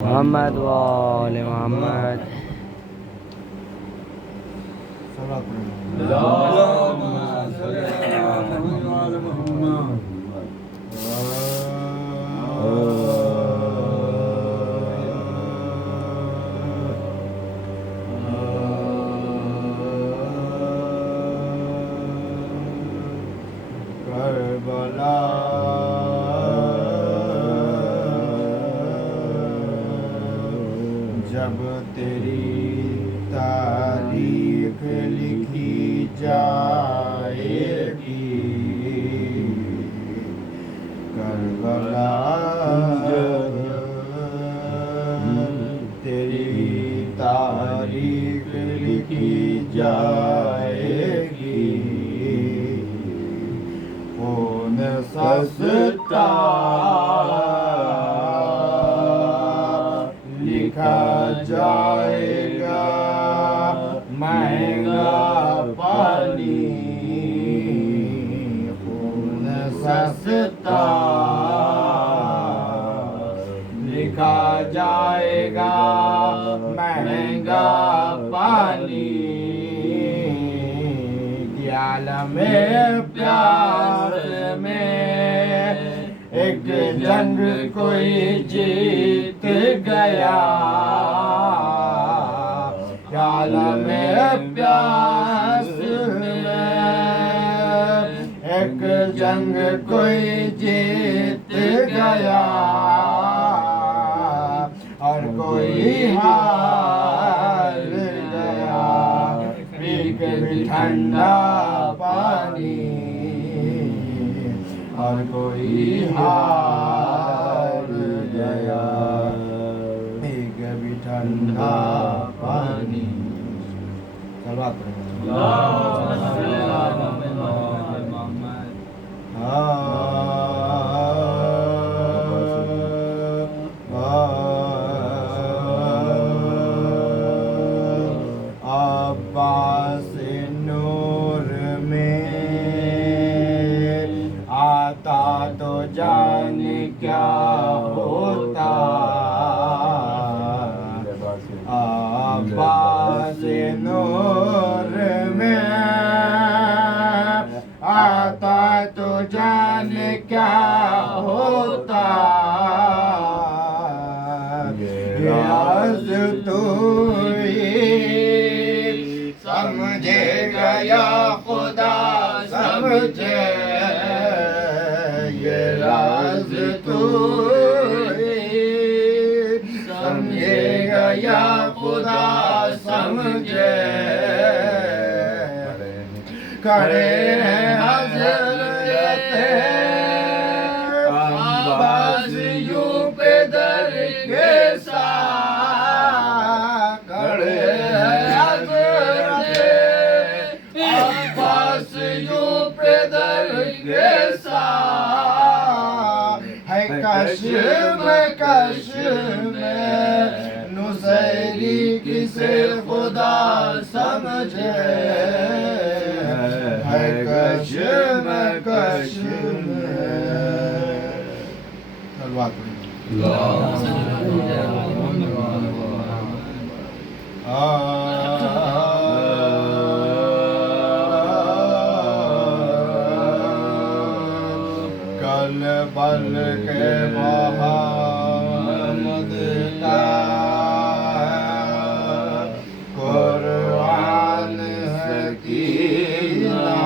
محمد وآل محمد. اللهم صل على محمد. کربلا جب تیری تاریخ لکھی جائے گی، کربلا تیری تاریخ لکھی جائے گی، خون سستا لکھا جائے گا، مہنگا پانی خون سستا لکھا جائے گا، مہنگا پانی کی عالم پیاس میں ایک جنگ کوئی جیت گیا، عالم پیاس میں ایک جنگ کوئی جیت گیا، اور کوئی ہار گیا، پی کے بھی ٹھنڈا پانی، اور کوئی ہار گیا، پی کے بھی ٹھنڈا پانی. عباس نور میں آتا تو جان کیا ہوتا، عباس نور میں آتا تو جان کیا ہوتا، راز تو سمجھے گا یا خدا سمجھے، یہ راز تو سمجھے گا یا خدا سمجھے، کھڑے ہیں حضرت عباس یوں پہ در کے ساتھ، کھڑے ہیں حضرت عباس یوں پہ در کے ساتھ، ہے کشم نصیری کسے خدا سمجھے، ہے کشم کل بل کے محمد کا قرآن حکیمہ،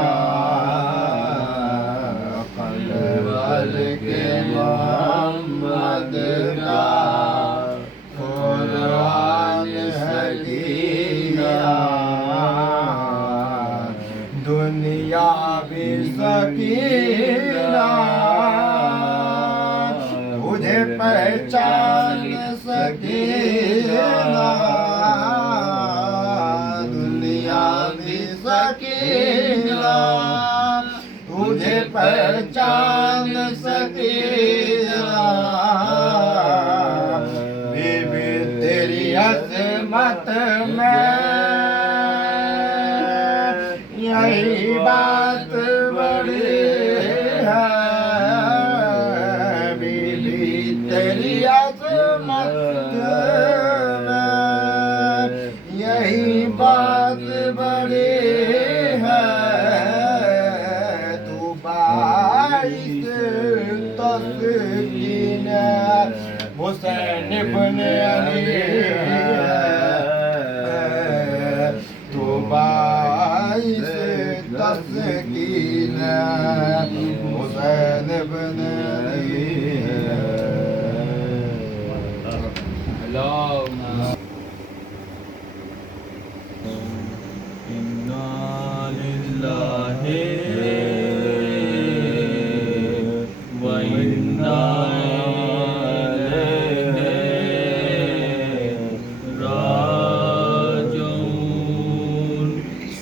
کل بل کے محمد کا قرآن حکیمہ، دنیا بھی سکینہ تجھے پہچان سکینہ، دنیا بھی سکینہ تجھے پہچان سکینہ، بی بی تیری عظمت میں یہی بات بڑی ہے، بی بی تیری عظمت ابن علی تو باعث تسکین حسین ابن علی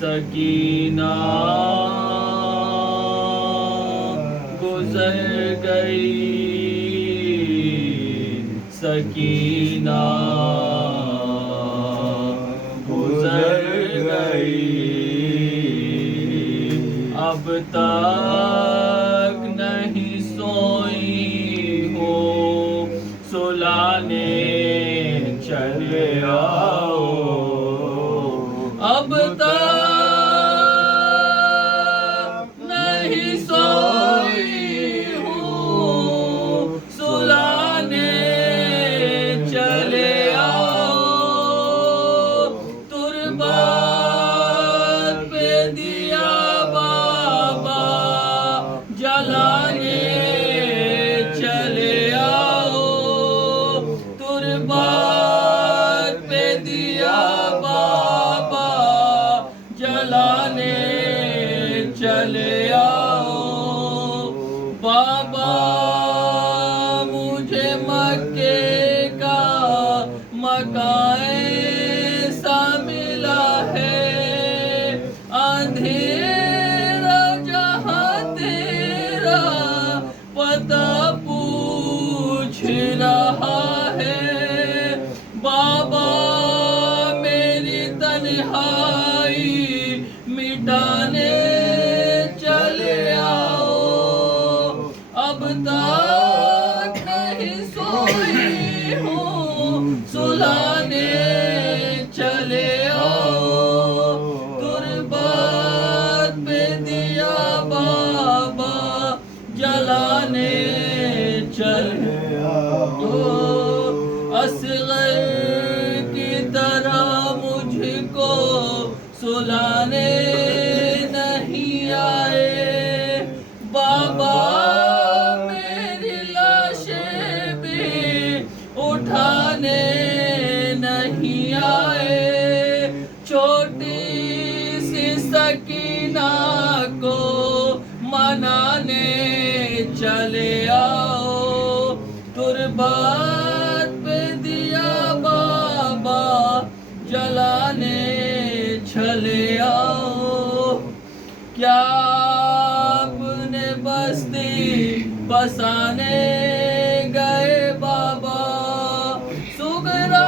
سکینہ گزر گئی سکینہ گزر گئی اب تک نہیں سوئی ہو سلانے چلے آؤ اب تک نہیں سوئی ہوں سلانے چلے آؤ تربت پہ دیا بابا جلانے چلے آؤ تربت پہ دیا بابا جلانے چلے آؤ بابا مجھے مکے کا مکان ایسا ملا ہے اندھیرا جہاں تیرا پتہ پوچھ رہا ہے بابا میری تنہائی مٹانے چلے آؤ اب تک نہیں سوئی ہوں سلانے چلے آؤ تربت پہ دیا بابا جلانے چلے آؤ اصغر کی طرح مجھ کو سلانے نہیں آئے بابا میری لاشیں بھی اٹھانے نہیں آئے چھوٹی سی سکینہ کو منانے چلے آؤ تربت پہ دیا بابا جلانے چلے آؤ کیا اپنے بستی بسانے گئے بابا سغرا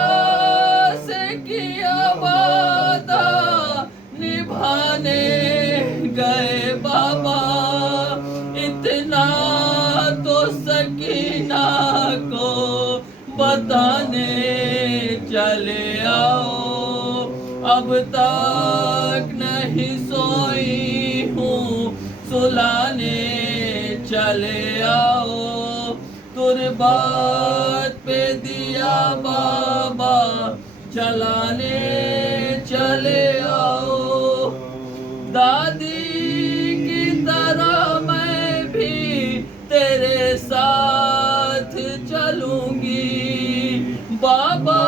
سے کیا وعدہ نبھانے گئے بابا اتنا تو سکینہ کو بتانے چلے آؤ اب تک نہیں سوئی ہوں سلانے چلے آؤ تربت پہ دیا بابا جلانے چلے آؤ دادی کی طرح میں بھی تیرے ساتھ چلوں گی بابا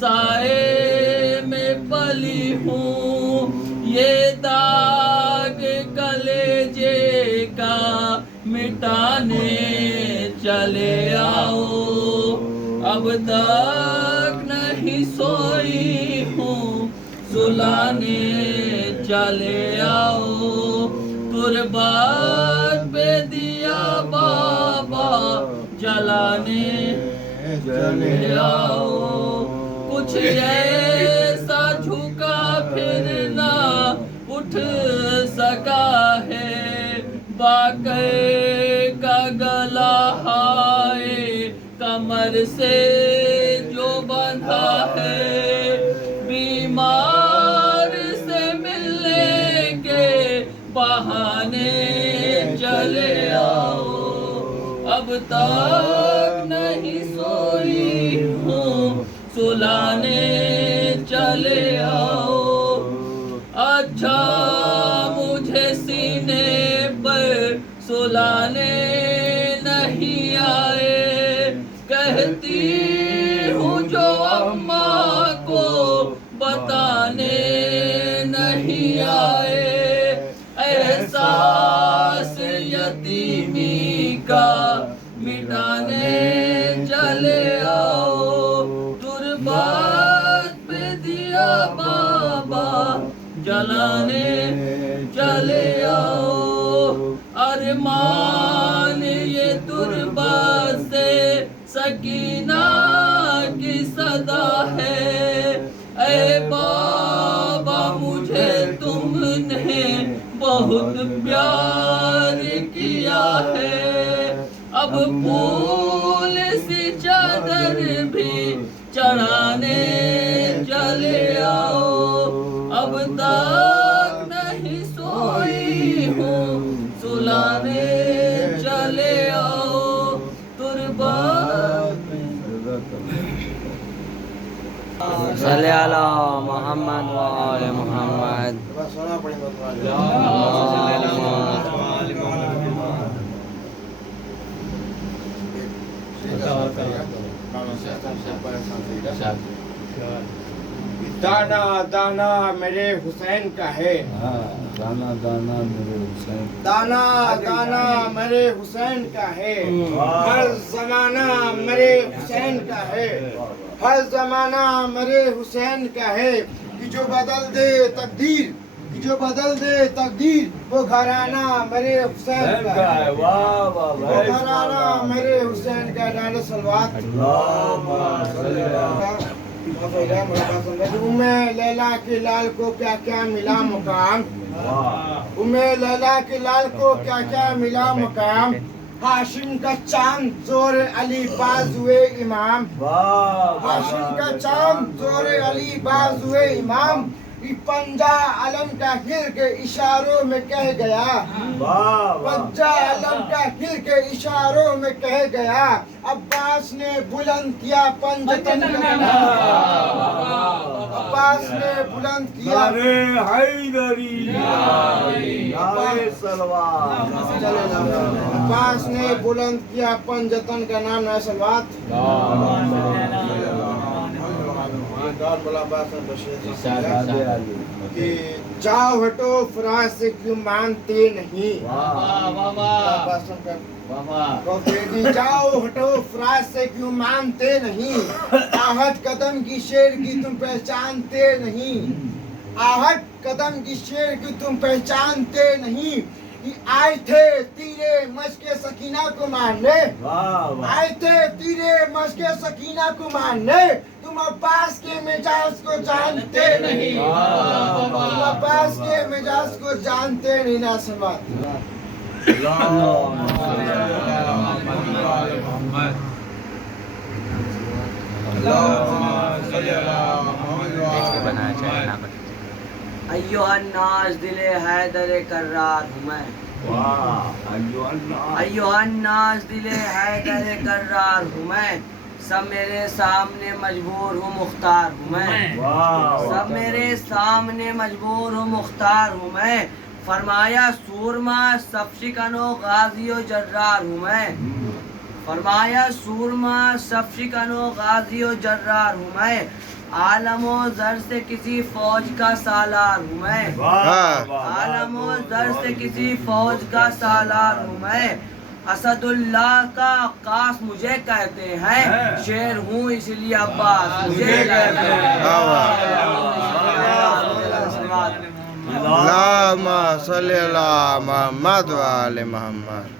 سائے میں پلی ہوں یہ داغ کلیجے کا مٹانے چلے آؤ اب تک نہیں سوئی ہوں سلانے چلے آؤ تربت پہ دیا بابا جلانے چلے آؤ کچھ ایسا جھکا پھر نہ اٹھ سکا ہے باقی کا گلا ہائے کمر سے جو بندھا ہے بیمار سے ملنے کے بہانے چلے آؤ اب تک نہیں سوئی ہوں سلانے چلے آؤ اچھا مجھے سینے پر سلانے نہیں آئے کہتی ہوں جو اماں کو بتانے نہیں آئے احساس یتیمی کا مٹانے چلے آؤ تربت پہ دیا بابا جلانے چلے آؤ ارمان یہ تربت سے سکینہ کی صدا ہے اے بابا مجھے تم نے بہت پیار کیا ہے اب پھول سی چادر بھی چڑھانے چلے آؤ اب تک نہیں سوئی ہوں سلانے چلے آؤ تربت صلی علی محمد و آل محمد دانا دانا میرے حسین کا ہے دانا دانا میرے حسین دانا دانا میرے حسین کا ہے ہر زمانہ میرے حسین کا ہے ہر زمانہ میرے حسین کا ہے کہ جو بدل دے تقدیر کہ جو بدل دے تقدیر وہ گھرانہ میرے حسین کا ہے وہ گھرانہ میرے حسین کا نان سلوات لیلا کے لال کو کیا کیا ملا مقام لیلا کے لال کو کیا کیا ملا مقام ہاشم کا چاند زور علی بازوئے امام ہاشم کا چاند زور علی بازوئے امام پنجا علم کا ہر کے اشاروں میں کہہ گیا پنجا علم کا ہر کے اشاروں میں کہہ گیا عباس نے بلند کیا پنجتن کا نام عباس نے بلند کیا حیدری عباس نے بلند کیا پنجتن کا نام ہے سلوات کہ جاؤ ہٹو فراز سے کیوں مانتے نہیں جاؤ ہٹو فراز سے کیوں مانتے نہیں آہٹ قدم کی شیر کی تم پہچانتے نہیں آہٹ قدم کی شیر کی تم پہچانتے نہیں آئے تھے تیرے مشق سکینہ کو ماننے آئے تھے تیرے مشق سکینہ کو ماننے تم عباس کے مجاز کو جانتے نہیں تم عباس کے مجاز کو جانتے نہیں نا سمات ایوہ الناس دل حیدر کرار ہوں میں ایوہ الناس دل حیدر کرار ہوں میں سب میرے سامنے مجبور ہوں مختار ہوں میں سب میرے سامنے مجبور ہوں مختار ہوں میں فرمایا سورما سب شکن و غازی و جرار ہوں میں فرمایا سورما سب شکن و غازی و جرار ہوں میں عالم و زر سے کسی فوج کا سالار ہوں میں عالم و زر سے کسی فوج کا سالار ہوں میں اسد اللہ کا عکاس مجھے کہتے ہیں شیر ہوں اس لیے عباس مجھے کہتے ہیں اللہم صلی اللہ محمد و آل محمد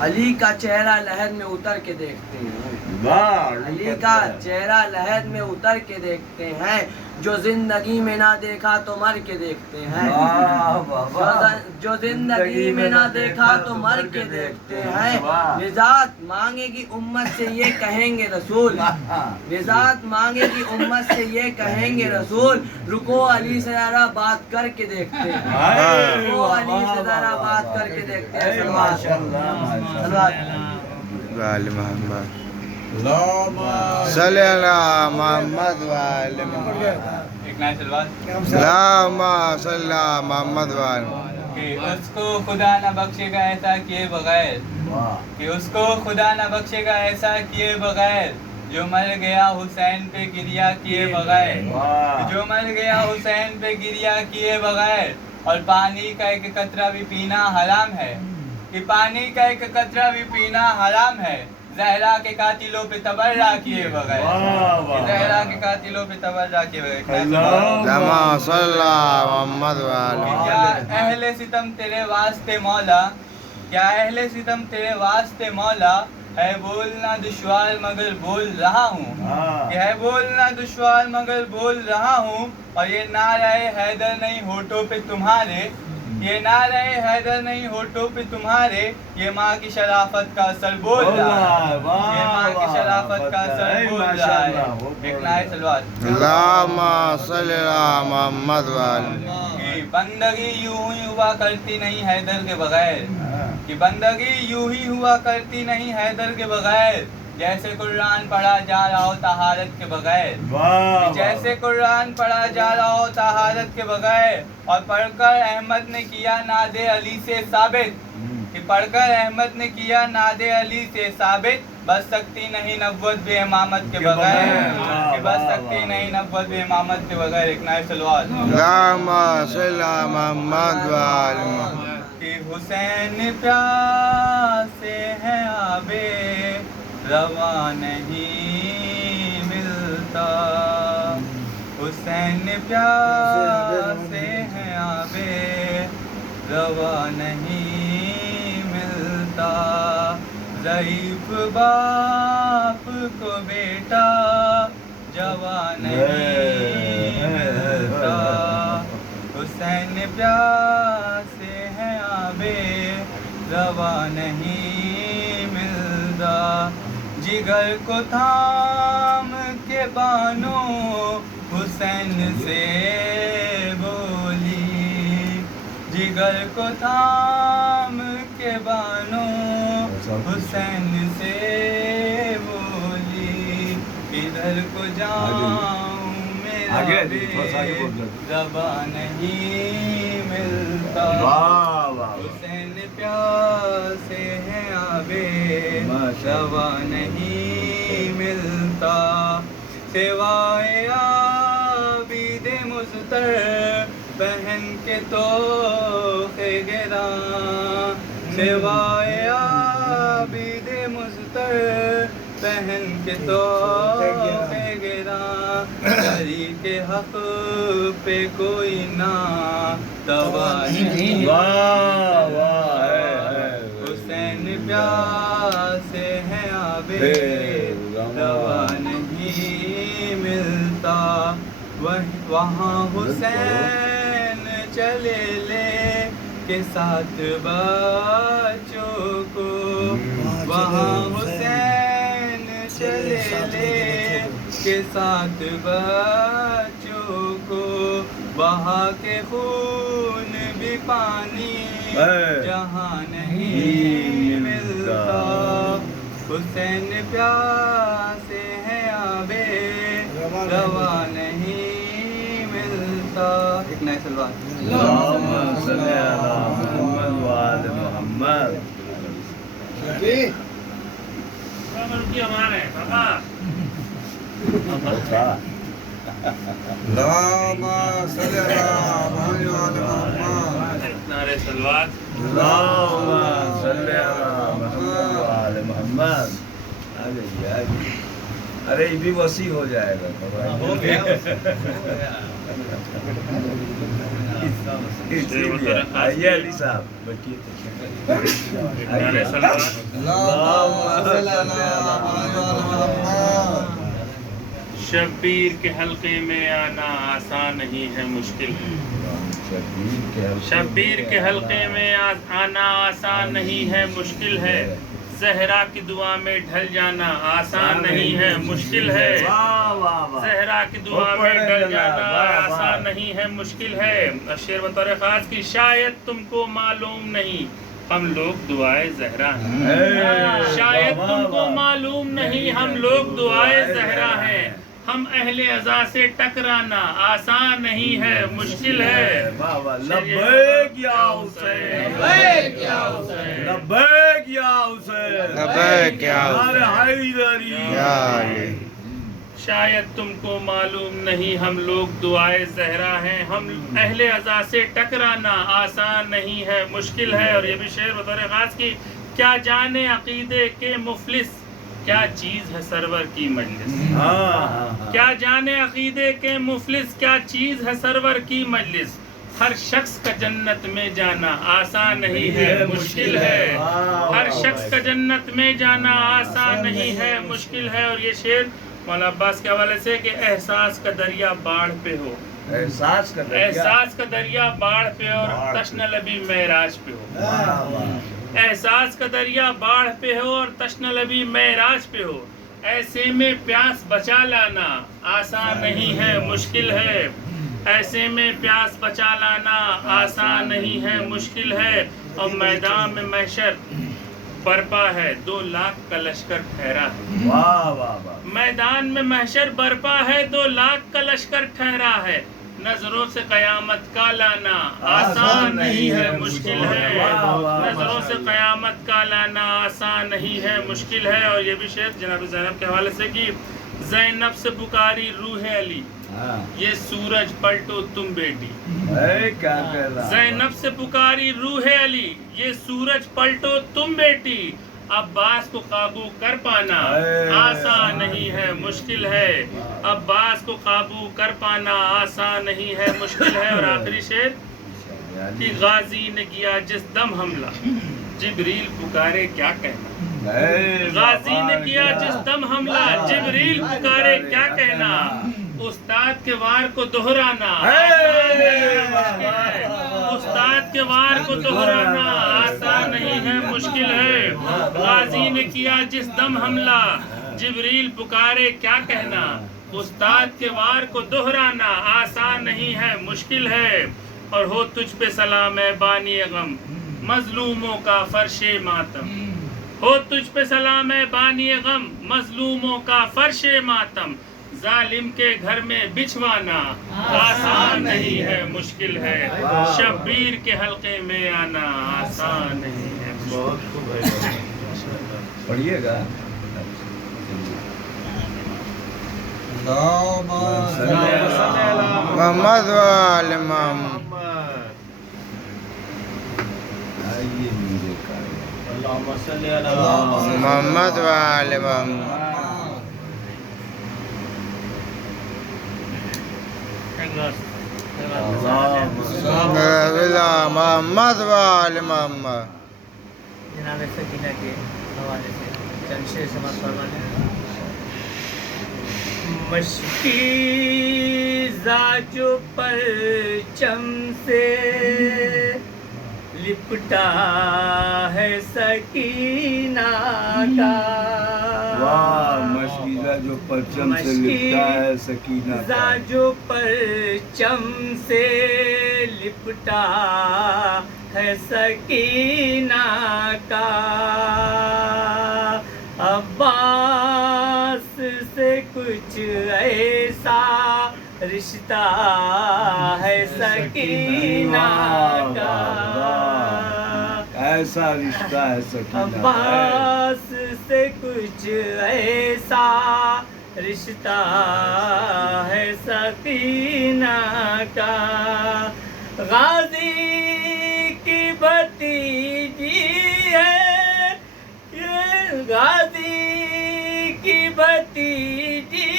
علی کا چہرہ لہد میں اتر کے دیکھتے ہیں علی کا چہرہ لہد میں اتر کے دیکھتے ہیں جو زندگی میں نہ دیکھا تو مر کے دیکھتے ہیں جو زندگی میں نہ دیکھا تو مر کے دیکھتے ہیں نجات مانگے گی امت سے یہ کہیں گے رسول نجات مانگے گی امت سے یہ کہیں گے رسول رکو علی سے ذرا بات کر کے دیکھتے ہیں رکو علی سے ذرا بات کر کے دیکھتے ہیں وآل محمد صلی اللہ محمد وآل محمد ایک نائب سلوات اللہم صلی اللہ محمد وآل کہ اس کو خدا نہ بخشے گا ایسا کیے بغیر، کہ اس کو خدا نہ بخشے گا ایسا کیے بغیر، جو مر گیا حسین پہ گریا کیے بغیر، جو مر گیا حسین پہ گریا کیے بغیر، اور پانی کا ایک قطرہ بھی پینا حرام ہے، کہ پانی کا ایک قطرہ بھی پینا حرام ہے، زہرا کے قاتلوں پہ تبرہ کیے بغیر، زہرا کے قاتلوں پہ تبرہ کیے بغیر۔ اللہم صلی اللہ محمد وآل کیا اہل ستم تیرے واسطے مولا، کیا اہل ستم تیرے واسطے مولا، ہے بولنا دشوار مگر بول رہا ہوں، کہ ہے بولنا دشوار مگر بول رہا ہوں، اور یہ نعرہ حیدر نہیں ہونٹوں پہ تمہارے، یہ نعرہ حیدر نہیں ہونٹوں پہ تمہارے، یہ ماں کی شرافت کا اثر بول رہا ہے، یہ ماں کی شرافت کا اثر بول رہا ہے۔ ایک نائب سلوات اللہم صلی اللہ محمد وآل کہ بندگی یوں ہی ہوا کرتی نہیں حیدر کے بغیر، کہ بندگی یوں ہی ہوا کرتی نہیں حیدر کے بغیر، جیسے قرآن پڑھا جا رہا ہو طہارت کے بغیر، جیسے قرآن پڑھا جا رہا ہو طہارت کے بغیر، اور پڑھ کر احمد نے کیا ناد علی سے ثابت، کہ پڑھ کر احمد نے کیا ناد علی سے ثابت، بس سکتی نہیں نبوت بے امامت کے بغیر، کہ بس سکتی نہیں نبوت بے امامت کے بغیر۔ ایک نائب سلوات اللہم صلی اللہ محمد وآل محمد کہ حسین پیاسے ہیں آبے روا نہیں ملتا، حسین پیاسے ہیں آبے روا نہیں ملتا، ضعیف باپ کو بیٹا جوا نہیں ملتا، حسین پیاسے ہیں آبے روا نہیں ملتا، جگر کو تھام کے بانو حسین سے بولی، جگر کو تھام کے بانو حسین سے بولی، ادھر کو جاؤں میرا بے روا نہیں ملتا، حسین پیاسے ہیں آبے روا نہیں ملتا، سوائے عابد مضطر پہن کے توخ گراں، سوائے عابد مضطر پہن کے توخ گراں، طریق حق پہ کوئی نہ توا نہیں، حسین پیاسے ہیں آبے روا نہیں ملتا، وہاں حسین چلے لے کے ساتھ بچوں کو، وہاں حسین چلے لے کے ساتھ بچوں کو، بہا کے خون بھی پانی جہاں نہیں ملتا، حسین پیاسے ہیں آبے روا نہیں ملتا۔ ایک نئے سلوات اللہم صلی علی محمد وآل محمد۔ اللہم صلی اللہ محمد نعرہ سلوات اللہم صلی علی محمد وآل محمد۔ ارے یہ بھی وسیع ہو جائے گا، ہو گیا آئیے علی صاحب بچیے نعرہ سلوات شبیر کے حلقے میں آنا آسان نہیں ہے مشکل ہے، شبیر کے حلقے میں آنا آسان نہیں ہے مشکل ہے، زہرا کی دعا میں ڈھل جانا آسان نہیں ہے مشکل ہے، زہرا کی دعا میں ڈھل جانا آسان نہیں ہے مشکل ہے۔ شعر بطور خاص کی شاید تم کو معلوم نہیں ہم لوگ دعائے زہرا ہیں. اے، شاید واہ، تم کو واہ. معلوم نہیں ہم لوگ دعائے زہرا ہیں. ہم اہل عزا سے ٹکرانا آسان نہیں ہے مشکل ہے. واہ واہ. لبیک یا حسین، لبیک یا حسین، لبیک یا حسین، لبیک یا ہمارے حیدری. یا علی. شاید تم کو معلوم نہیں ہم لوگ دعائے زہرا ہیں. ہم اہل عزا سے ٹکرانا آسان نہیں ہے مشکل ہے. اور یہ بھی شعر بطور خاص کی کیا جانے عقیدے کے مفلس کیا چیز ہے سرور کی مجلس. ہاں کیا جانے عقیدے کے مفلس کیا چیز ہے سرور کی مجلس. ہر شخص کا جنت میں جانا آسان نہیں ہے مشکل ہے. ہر شخص کا جنت میں جانا آسان نہیں ہے مشکل ہے. اور یہ شعر مولانا عباس کے حوالے سے کہ احساس کا دریا باڑھ پہ ہو، احساس کا دریا. احساس کا دریا باڑھ پہ اور تشنہ لبی معراج پہ ہو. واہ واہ. احساس کا دریا باڑھ پہ ہو اور تشنہ لبی معراج پہ ہو. ایسے میں پیاس بچا لانا آسان نہیں ہے مشکل ہے. ایسے میں پیاس بچا لانا آسان نہیں ہے مشکل ہے. اور میدان میں محشر برپا ہے 2 لاکھ کا لشکر ٹھہرا ہے. واہ واہ واہ. میدان میں محشر برپا ہے 2 لاکھ کا لشکر ٹھہرا ہے. نظروں سے قیامت کا لانا آسان نہیں ہے مشکل ہے. نظروں سے قیامت کا لانا آسان نہیں ہے مشکل ہے. اور یہ بھی شعر جناب زینب کے حوالے سے کہ زینب سے پکاری روح علی یہ سورج پلٹو تم بیٹی. اے کیا کہہ رہا. زینب سے پکاری روح علی یہ سورج پلٹو تم بیٹی. عباس کو قابو کر پانا آسان نہیں ہے مشکل ہے. عباس کو قابو کر پانا آسان نہیں ہے مشکل ہے. اور آخری شعر کہ غازی نے کیا جس دم حملہ جبریل پکارے کیا کہنا. غازی نے کیا جس دم حملہ جبریل پکارے کیا کہنا. استاد کے وار کو دہرانا آسان نہیں ہے مشکل ہے. استاد کے وار کو دہرانا آسان نہیں ہے مشکل ہے. غازی نے کیا جس دم حملہ جبریل پکارے کیا کہنا. استاد کے وار کو دہرانا آسان نہیں ہے مشکل ہے. اور ہو تجھ پہ سلام ہے بانی غم مظلوموں کا فرش ماتم. ہو تجھ پہ سلام ہے بانی غم مظلوموں کا فرش ماتم. ظالم کے گھر میں بچھوانا آسان نہیں ہے مشکل ہے. شبیر کے حلقے میں آنا آسان نہیں ہے. بہت خوب. پڑھیے گا. محمد وآل محمد. محمد وآل محمد. محمد وآل محمد. جناب سکینہ کے حوالے سے چند شعر سماعت فرمانے. مشکی زاجو پرچم سے لپٹا ہے سکینہ کا. واہ. مشکیزہ جو پرچم سے لپٹا ہے سکینہ کا. جو پرچم سے لپٹا ہے سکینہ کا. عباس سے کچھ ایسا رشتہ ہے سکینہ کا. ایسا رشتہ ہے سکینہ. عباس سے کچھ ایسا رشتہ ہے سکینہ کا. غازی کی بھتیجی ہے یہ غازی کی بھتیجی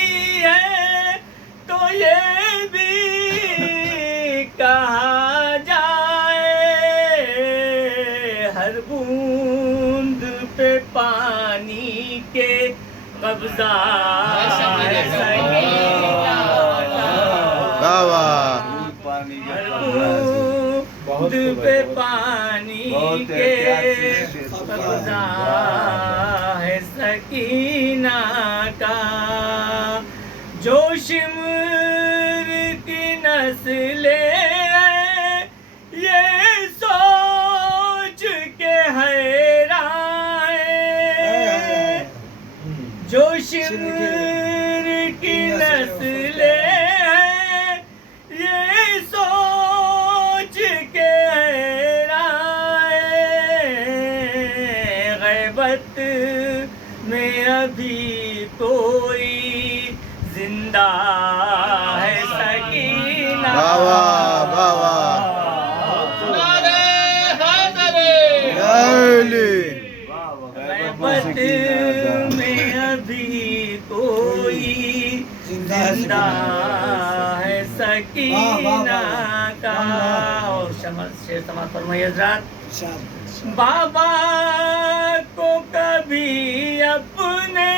ہے تو یہ بھی کہا جائے. ہر بوند پہ پانی کے قبضہ ہے سکینہ کا. پانی بہت پہ پانی کے قبضہ ہے سکینہ کا. جو شمر کی نسلیں ہیں یہ سوچ کے شمر کی نسلیں ہیں یہ سوچ کے حیران غیبت میں ابھی کوئی زندہ ہے سکینہ غیبت میں ابھی کوئی زندہ ہے سکینہ کا. اور شیر سماعت فرمائیے حضرات. بابا کو کبھی اپنے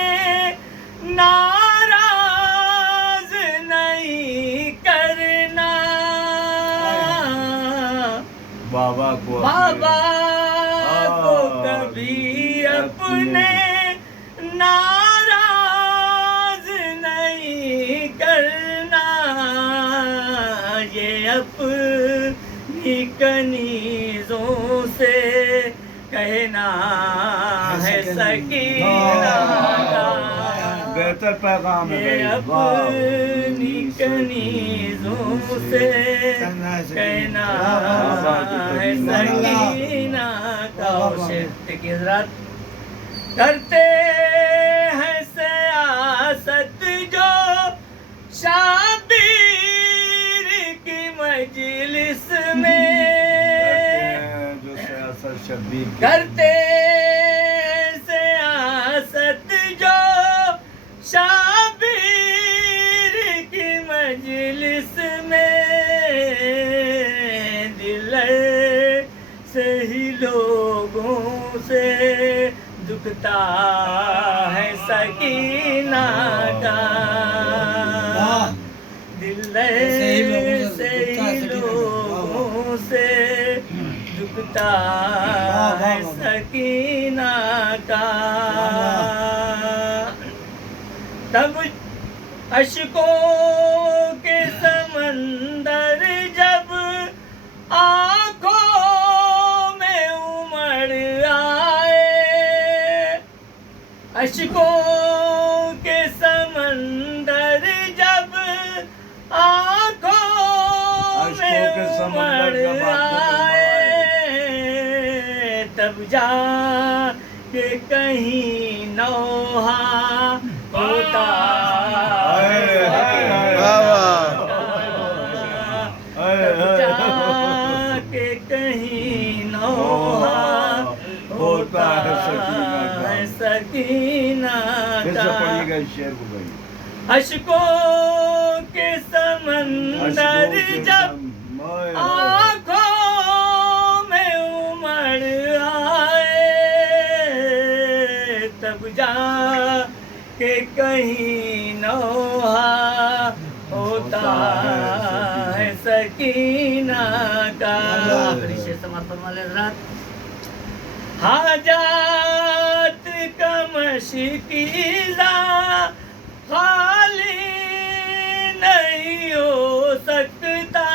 ناراض نہیں کرنا. بابا کو کبھی اپنے ناراض نہیں کرنا. یہ اپنی کنیزوں سے کہنا ہے سکینہ کا. بہتر پیغام ہے. یہ اپنی کنیزوں سے کہنا ہے سکینہ کا. اور شیر کی حضرات کرتے ہیں سیاست جو شابیر کی مجلس میں جو سیاست شبیر کرتے سیاست جو شابیر کی مجلس میں دل سے ہی لوگوں سے دکھتا ہے سکینہ کا. دل سے ہی لوگوں سے دکھتا ہے سکینہ کا. تب اشکوں کے سمندر جب آنکھوں میں امڑ آئے. اشکوں کے سمندر جب آنکھوں میں امڑ آئے تب جا کے کہیں نوحہ ہوتا تب جا کے کہیں نوحہ ہوتا ہے سکینہ کا. اشکوں کے سمندر جب آنکھوں میں امڑ آئے تب جا کے کہیں نوحہ ہوتا ہے سکینہ کا. حاجات کا مشکیزہ خالی نہیں ہو سکتا.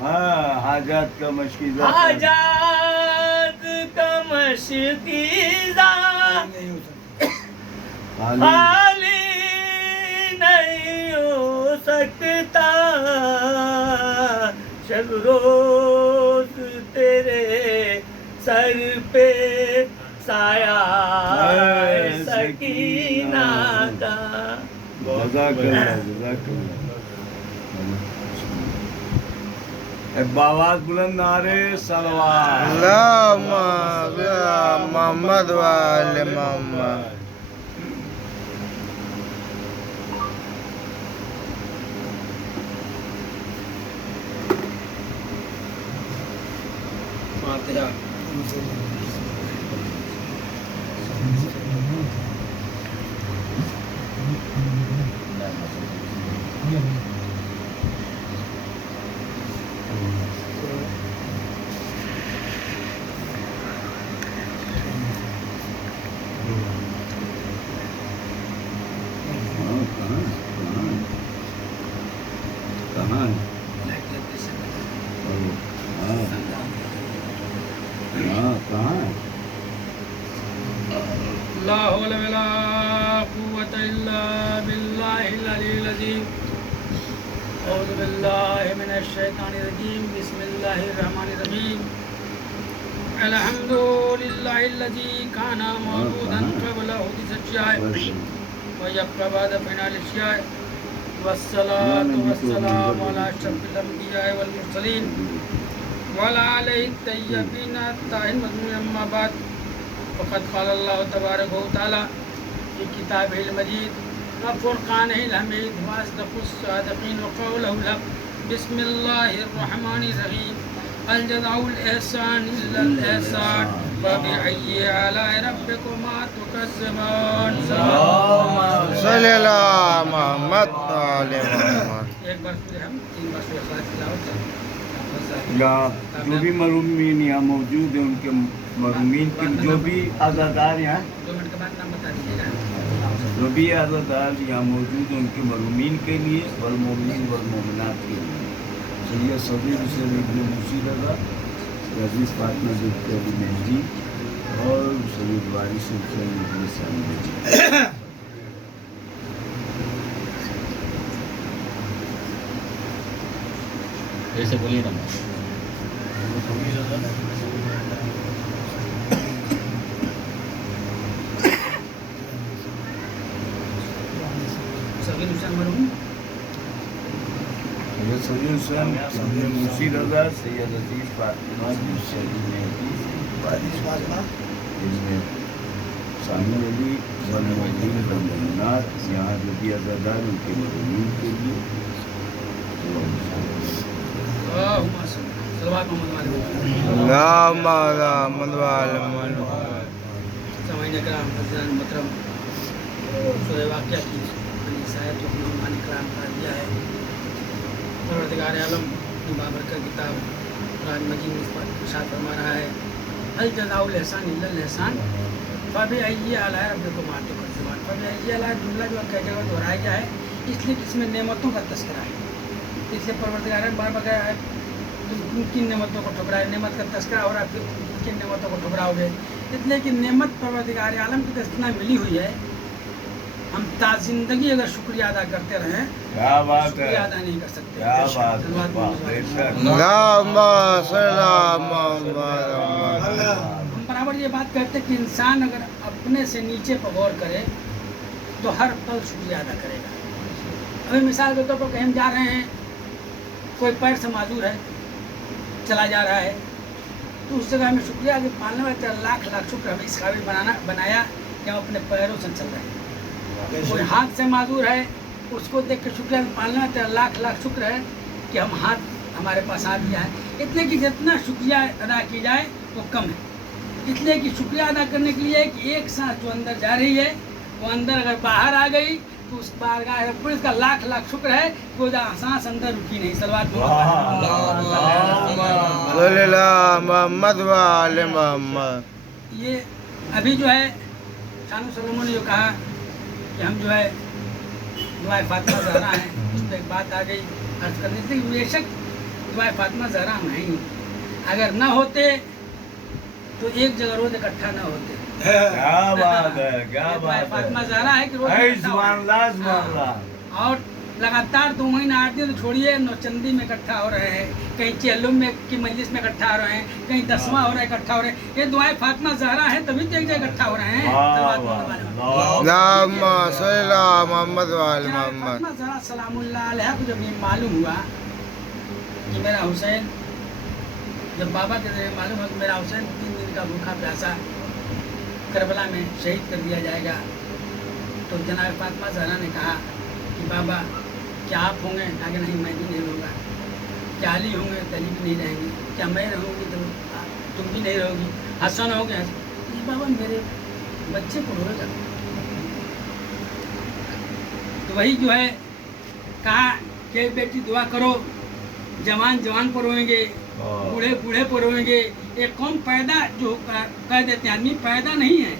حاجات کا مشکیزہ حاجات کا مشکیزہ خالی نہیں ہو سکتا. شب روز تیرے سر پہ سایہ سکینہ کا. جزاک اللہ جزاک اللہ. باواز بلند نعرے صلوات. اللہم یا محمد و آل محمد. کہاں کہاں لا حول ولا قوة إلا بالله العلي العظيم أعوذ بالله من الشيطان الرجيم بسم الله الرحمن الرحيم الحمد لله الذي كان موجودا قبل حدوث الأشياء ويبقى بعد فناء الأشياء والصلاة والسلام على أشرف الأنبياء والمرسلين وعلى آله الطيبين الطاهرين أما بعد فقد قال الله تبارك وتعالى في كتابه المجيد وفرقانه الحميد وأصدق الصادقين وقوله الحق بسم الله الرحمن الرحيم الجزاء الإحسان إلا الإحسان فبأي آلاء ربكما تكذبان صلی اللہ محمد علیہ محمد. ایک بار پھر ہم 3 بار سورہ اخلاص تلاوت کریں. یا جو بھی مرحومین یہاں موجود ہیں ان کے مرحومین کے جو بھی عزادار یہاں 2 منٹ کے بعد نام بتا دیجیے گا. جو بھی عزادار یہاں موجود ہیں ان کے مرحومین کے لیے والمومنین والمومنات کے لیے سید صدیق حسین ابن موسی رضا عزیز فاطمہ بنت علی مہدی اور سید وارث حسین ابن سعید. ایسے بولیے نا. صغیر حسین مرحوم سید صدیق حسین ابن موسی رضا سید عزیز فاطمہ بنت علی مہدی وارث ابن ثانی علی والمومنین والمومنات یہاں جو بھی عزادار ان کے مرحومین کے لیے اللہم صل صلوات محمد علیہ وسلم. اللہم علی محمد وعلی محمد. سامعین کرام حضرات محترم سورہ واقعہ کی سایت کو عنوان کرام قرار دیا ہے. پروردگار عالم کی بابرکت کتاب قرآن مجید میں اس پر ارشاد فرما رہا ہے الجزاء الاحسان الا الاحسان فبأي آلاء ربكما تكذبان. فبأي آلاء جملہ جو کئی جگہ دہرایا گیا ہے اس لیے کہ اس میں نعمتوں کا تذکرہ ہے. اس لیے پروردگار بار بار تم کن نعمتوں کو ٹھکرائے نعمت کا تذکرہ اور آپ کن نعمتوں کو ٹھکراؤ گے. اس لیے کہ نعمت پروردگار عالم کی دستنا ملی ہوئی ہے. ہم تا زندگی اگر شکریہ ادا کرتے رہیں کیا بات ہے شکریہ ادا نہیں کر سکتے. کیا بات ہے بے شک. اللہم صلی اللہ محمد. ہم برابر یہ بات کہتے ہیں کہ انسان اگر اپنے سے نیچے پر غور کرے تو ہر پل شکریہ ادا کرے گا. ابھی مثال کے طور پر کہیں ہم جا رہے ہیں کوئی پیر سے معذور ہے چلا جا رہا ہے تو اس جگہ ہمیں شکریہ کہ پالنے والے تیرا لاکھ لاکھ شکر ہمیں اس قابل بنایا کہ ہم اپنے پیروں سے چل رہے ہیں. کوئی ہاتھ سے معذور ہے اس کو دیکھ کے شکریہ پالنے والے تیرا لاکھ لاکھ شکر ہے کہ ہم ہاتھ ہمارے پاس آ گیا ہے. اتنے کہ جتنا شکریہ ادا کی جائے وہ کم ہے. اس لیے کہ شکریہ ادا کرنے کے لیے کہ ایک سانس جو اندر جا رہی ہے وہ اندر اگر باہر آ گئی تو اس بارگاہ پولیس کا لاکھ لاکھ شکر ہے کہ وہ سانس اندر رکی نہیں. صلوات صلی اللہ محمد وعلی محمد. یہ ابھی جو ہے شان سلموں نے جو کہا کہ ہم جو ہے دعائے فاطمہ زہرا ہیں اس پہ ایک بات آ گئی عرض کرنے سے بے شک دعائے فاطمہ زہرا ہم ہیں ہی. اگر نہ ہوتے تو ایک جگہ روز اکٹھا نہ ہوتے. کیا بات ہے کیا یہ دعائے بات فاطمہ ہے. زہرا ہے کہ روز اے اکٹھا سبحان اللہ سبحان اللہ. اور لگاتار 2 مہینہ 8 دن چھوڑیے نوچندی میں اکٹھا ہو رہے ہیں کہیں چہلم میں کی مجلس میں اکٹھا ہو رہے ہیں کہیں 10واں ہو رہا ہے اکٹھا ہو رہے ہیں. یہ دعائے فاطمہ زہرا ہے تبھی تو ایک جگہ اکٹھا ہو رہے ہیں. اللہم صلی اللہ محمد وعلی محمد. فاطمہ زہرا سلام اللہ علیہ کو جب یہ معلوم ہوا کہ میرا حسین جب بابا کے ذریعے معلوم ہوا کہ میرا حسین 3 دن کا بھوکا پیاسا کربلا میں شہید کر دیا جائے گا تو جناب فاطمہ زہرا نے کہا کہ بابا کیا آپ ہوں گے؟ کہا کہ نہیں میں بھی نہیں رہوں گا. کیا علی ہوں گے؟ علی بھی نہیں رہیں گے. کیا میں رہوں گی تو تم بھی نہیں رہو گی. حسن ہو گے بابا میرے بچے کو روئے گا. تو وہی جو ہے کہا کہ بیٹی دعا کرو جوان جوان پر روئیں گے بوڑھے بوڑھے پر روئیں گے. ایک قوم پیدا جو کہہ دیتے ہیں آدمی پیدا نہیں ہے.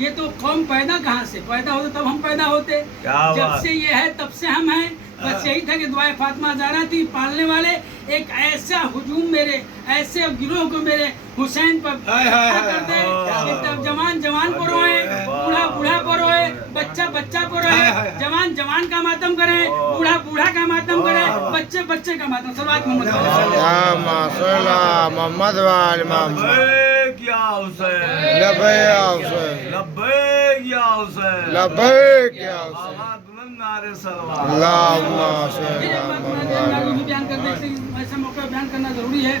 یہ تو قوم پیدا کہاں سے پیدا ہوتے تب ہم پیدا ہوتے. جب سے یہ ہے تب سے ہم ہیں. بس یہی تھا کہ دعائے فاطمہ زہرا تھی پالنے والے ایک ایسا ہجوم میرے ایسے گروہ کو میرے حسین پر کر دے کہ تب جوان جوان پر روئے بوڑھا بوڑھا پر روئے بچہ बच्चा को रहे, जवान जवान का मातम करे, बूढ़ा बूढ़ा का मातम करे, बच्चे बच्चे का मातम। सलवात मोहम्मद मोहम्मद वाले मोहम्मद लब्बैक या हुसैन, लब्बैक या हुसैन, लब्बैक या हुसैन। आवाज़ बुलंद नारे सलवात। अल्लाहुम्मा फिर एक बात मैं बयान कर दें, इसलिए ऐसा मौका बयान करना जरूरी है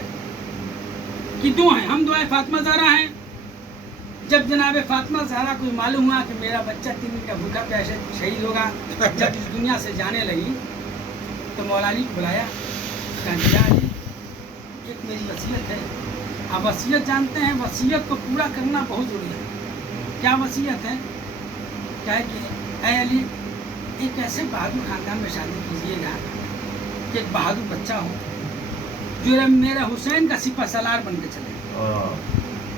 कि दो हैं, हम दुआए फातिमा ज़हरा हैं। जब जनाब फातिमा ज़हरा को मालूम हुआ कि मेरा बच्चा 3 दिन का भूखा प्यासा शहीद होगा, जब इस दुनिया से जाने लगी तो मौला अली को बुलाया, कहा अली एक मेरी वसीयत है। आप वसीयत जानते हैं, वसीयत को पूरा करना बहुत ज़रूरी है। क्या वसीयत है? क्या है कि ऐ अली एक ऐसे बहादुर ख़ानदान में शादी कीजिएगा कि एक बहादुर बच्चा हो जो मेरा हुसैन का सिपह सलार बन के चले।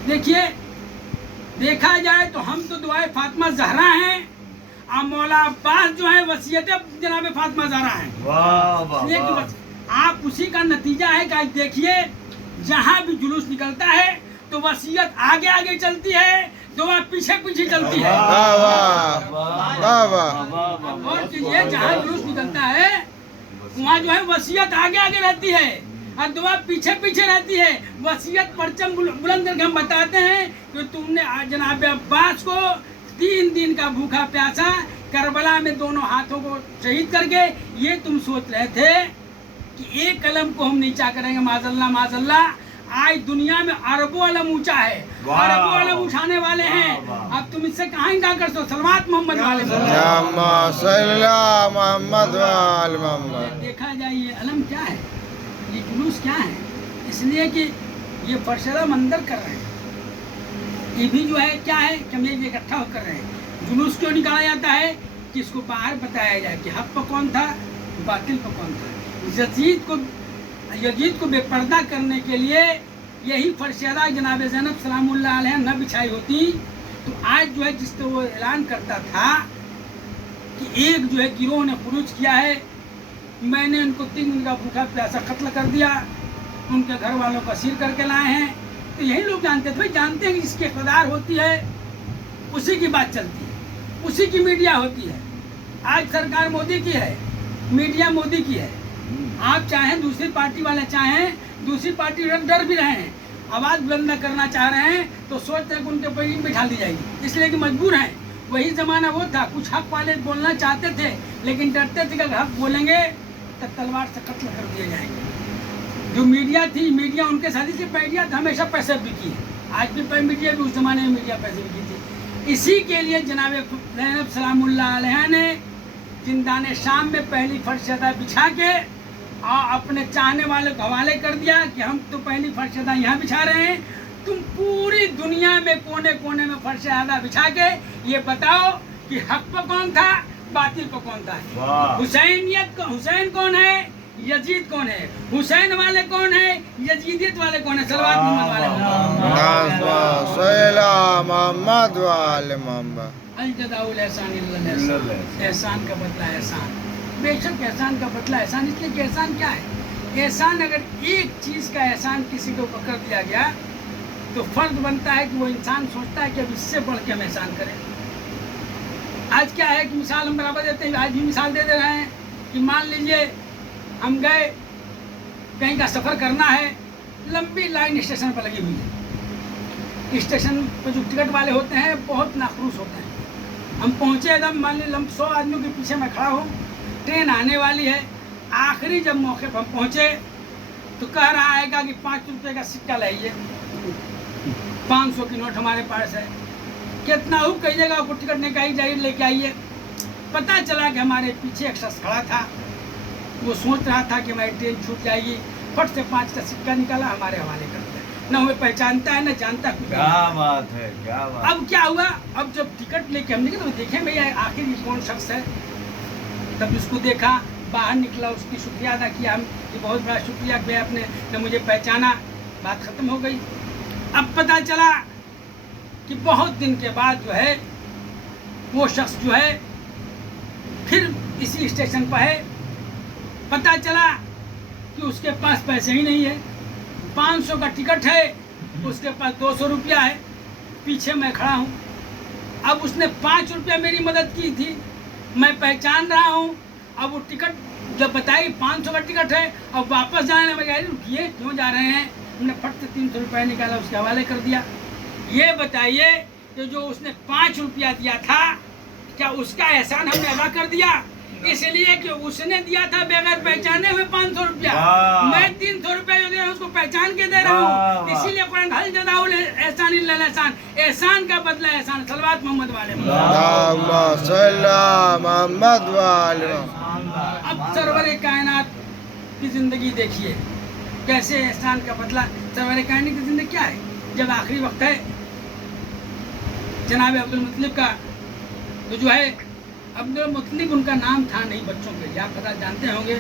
देखिए, देखा जाए तो हम तो दुआए फातिमा ज़हरा हैं, और मौला अब्बास जो है वसीयत जनाब फातिमा ज़हरा हैं। वाह वाह इसलिए कि वाह। आप उसी का नतीजा है कि आज देखिए जहाँ भी जुलूस निकलता है तो वसीयत आगे आगे चलती है, दुआ पीछे पीछे चलती है। वाह वाह वाह वाह। और कीजिए, जहाँ जुलूस निकलता है वहाँ जो है वसीयत आगे आगे रहती है और दुआ पीछे पीछे रहती है। वसीयत परचम बुलंद करके हम बताते हैं कि तुमने जनाब अब्बास को 3 दिन का भूखा प्यासा करबला में दोनों हाथों को शहीद करके, ये तुम सोच रहे थे कि एक कलम को हम नीचा करेंगे, माजल्ला माजल्ला। आज दुनिया में अरबों अलम ऊंचा है, अरबों अलम उठाने वाले हैं। अब तुम इससे कहाँ इनकार कर सकते? सलवात मोहम्मद वाले मोहम्मद वाले मोहम्मद। देखा जाए ये अलम क्या है, ये जुलूस क्या है? इसलिए कि ये फरशदा मंदिर कर रहे हैं। ये भी जो है क्या है कि हम ये इकट्ठा होकर रहे हैं। जुलूस क्यों निकाला जाता है कि इसको बाहर बताया जाए कि हक पर कौन था, बातिल पर कौन था। यजीद को बेपर्दा करने के लिए यही फरशदा जनाब ज़ैनब सलामुल्लाह अलैहा न बिछाई होती तो आज जो है जिस तरह वो ऐलान करता था कि एक जो है गिरोह ने खुरूज किया है, मैंने उनको 3 दिन का भूखा प्यासा कत्ल कर दिया, उनके घर वालों को असीर करके लाए हैं, तो यही लोग जानते थे। भाई जानते हैं कि जिसकी इक़्तिदार होती है उसी की बात चलती है, उसी की मीडिया होती है। आज सरकार मोदी की है, मीडिया मोदी की है। आप चाहें दूसरी पार्टी वाले चाहें दूसरी पार्टी डर भी रहे हैं, आवाज़ बुलंद करना चाह रहे हैं तो सोचते हैं कि उनके ऊपर ईंट बिठा दी जाएगी, इसलिए कि मजबूर हैं। वही ज़माना वो था, कुछ हक वाले बोलना चाहते थे लेकिन डरते थे कि अगर हक बोलेंगे तो तलवार से कत्ल कर दिए जाएंगे। जो मीडिया थी, मीडिया उनके साथ, इसलिए मीडिया तो हमेशा पैसे बिकी है, आज भी मीडिया भी उस ज़माने में मीडिया पैसे बिकी थी। इसी के लिए जनाब ज़ैनब सलामुल्लाह अलैहा ने जिंदाने शाम में पहली फरशदा बिछा के और अपने चाहने वाले को हवाले कर दिया कि हम तो पहली फरशदा यहाँ बिछा रहे हैं, तुम पूरी दुनिया में कोने कोने में फरशदा बिछा के ये बताओ कि हक पर कौन था, बातिल पर कौन था। हुसैन कौन है, यजीद कौन है, हुसैन वाले कौन है, यजीदियत वाले कौन है। सलवात मोहम्मद वाले मोहम्मद वाले मोहम्मद। अल-जज़ाउल एहसान इल्लल एहसान, एहसान का बदला एहसान। बेशक एहसान का बदला एहसान, इसलिए कि एहसान क्या है? एहसान, अगर एक चीज़ का एहसान किसी को पकड़ दिया गया तो फर्ज बनता है कि वो इंसान सोचता है कि अब इससे बढ़ के हम एहसान करें। आज क्या है कि मिसाल हम बराबर देते हैं, आज भी मिसाल दे रहे हैं कि मान लीजिए हम गए, कहीं का सफ़र करना है, लंबी लाइन स्टेशन पर लगी हुई है, स्टेशन पर जो टिकट वाले होते हैं बहुत नाखुश होते हैं। हम पहुँचे एकदम, मान लीजिए 100 आदमियों के पीछे मैं खड़ा हूँ, ट्रेन आने वाली है, आखिरी जब मौके पर हम पहुँचे तो कह रहा है कि 5 रुपये का सिक्का लाइए, 500 की नोट हमारे पास है, कितना हो कहिएगा, आपको टिकट निकाली जाइए लेके आइए। पता चला कि हमारे पीछे एक शख्स खड़ा था, वो सोच रहा था कि हमारी ट्रेन छूट जाएगी, फट से 5 का सिक्का निकाला, हमारे हवाले कर दिया। न हमें पहचानता है न जानता कुछ। क्या बात है, क्या बात। अब क्या हुआ, अब जब टिकट लेके हम निकले तो देखें भैया आखिर ये कौन शख्स है। तब उसको देखा, बाहर निकला, उसकी शुक्रिया अदा किया, हम ये बहुत बड़ा शुक्रिया कि आपने न मुझे पहचाना, बात ख़त्म हो गई। अब पता चला कि बहुत दिन के बाद जो है वो शख्स जो है फिर इसी स्टेशन पर है। पता चला कि उसके पास पैसे ही नहीं है, 500 का टिकट है, उसके पास 200 रुपया है, पीछे मैं खड़ा हूँ। अब उसने 5 रुपया मेरी मदद की थी, मैं पहचान रहा हूँ। अब वो टिकट जब बताई 500 का टिकट है, अब वापस जाने में कह रुकिए क्यों जा रहे हैं, हमने फट से 300 रुपया निकाला, उसके हवाले कर दिया। ये बताइए कि जो उसने 5 रुपया दिया था, क्या उसका एहसान हमने अदा कर दिया? इसलिए कि उसने दिया था बगैर पहचाने हुए 500 रुपया, मैं 300 रुपया जो दे रहा हूँ उसको पहचान के दे रहा हूँ। इसीलिए कुरान हल जज़ाउल एहसान इल्ला एहसान, एहसान का बदला एहसान। सलवात मोहम्मद वाले अब सरवर कायनात की जिंदगी देखिए, कैसे एहसान का बदला। सरवर कायनात की जिंदगी क्या है? जब आखिरी वक्त है, जनाब अब्दुल मुत्तलिब का तो जो है, अब्दुल मुत्तलिब उनका नाम था नहीं बच्चों के, या पता जानते होंगे,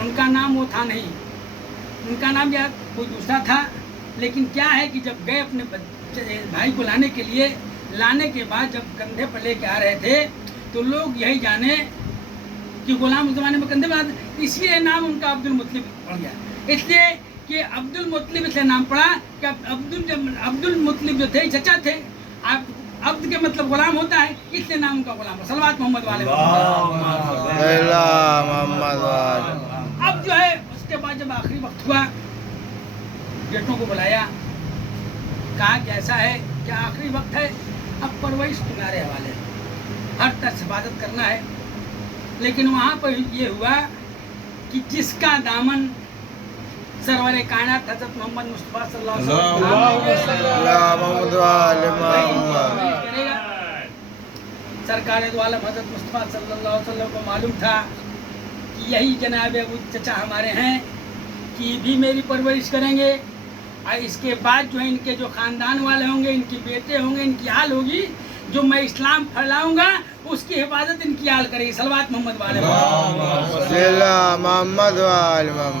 उनका नाम वो था नहीं, उनका नाम या कोई दूसरा था। लेकिन क्या है कि जब गए अपने भाई को लाने के लिए, लाने के बाद जब कंधे पर लेके आ रहे थे तो लोग यही जाने कि गुलाम उस जमाने में कंधे पर, इसलिए नाम उनका अब्दुल मुत्तलिब पड़ गया। इसलिए कि अब्दुल मुत्तलिब इसलिए नाम पड़ा कि अब्दुल मुत्तलिब जो थे चचा थे, आप अब्द के मतलब गुलाम होता है, इसलिए नाम उनका गुलाम। सलवात मोहम्मद वाले। अब जो है उसके बाद जब आखिरी वक्त हुआ, बेटों को बुलाया, कहा कि ऐसा है कि आखिरी वक्त है, अब परवरिश तुम्हारे हवाले, हर तरह से हिफाजत करना है। लेकिन वहाँ पर ये हुआ कि जिसका दामन सरवर कायनात हज़रत मोहम्मद मुस्तफ़ा सल्लल्लाहु अलैहि वसल्लम करेगा। सरकार दो आलम हज़रत मुस्तफ़ा सल्लल्लाहु अलैहि वसल्लम को मालूम था कि यही जनाब अबू चचा हमारे हैं कि भी मेरी परवरिश करेंगे, और इसके बाद जो है इनके जो ख़ानदान वाले होंगे, इनके बेटे होंगे, इनकी आल होगी, जो मैं इस्लाम फैलाऊंगा उसकी हिफाजत इनकी आल करेगी। सलवात मोहम्मद वाले।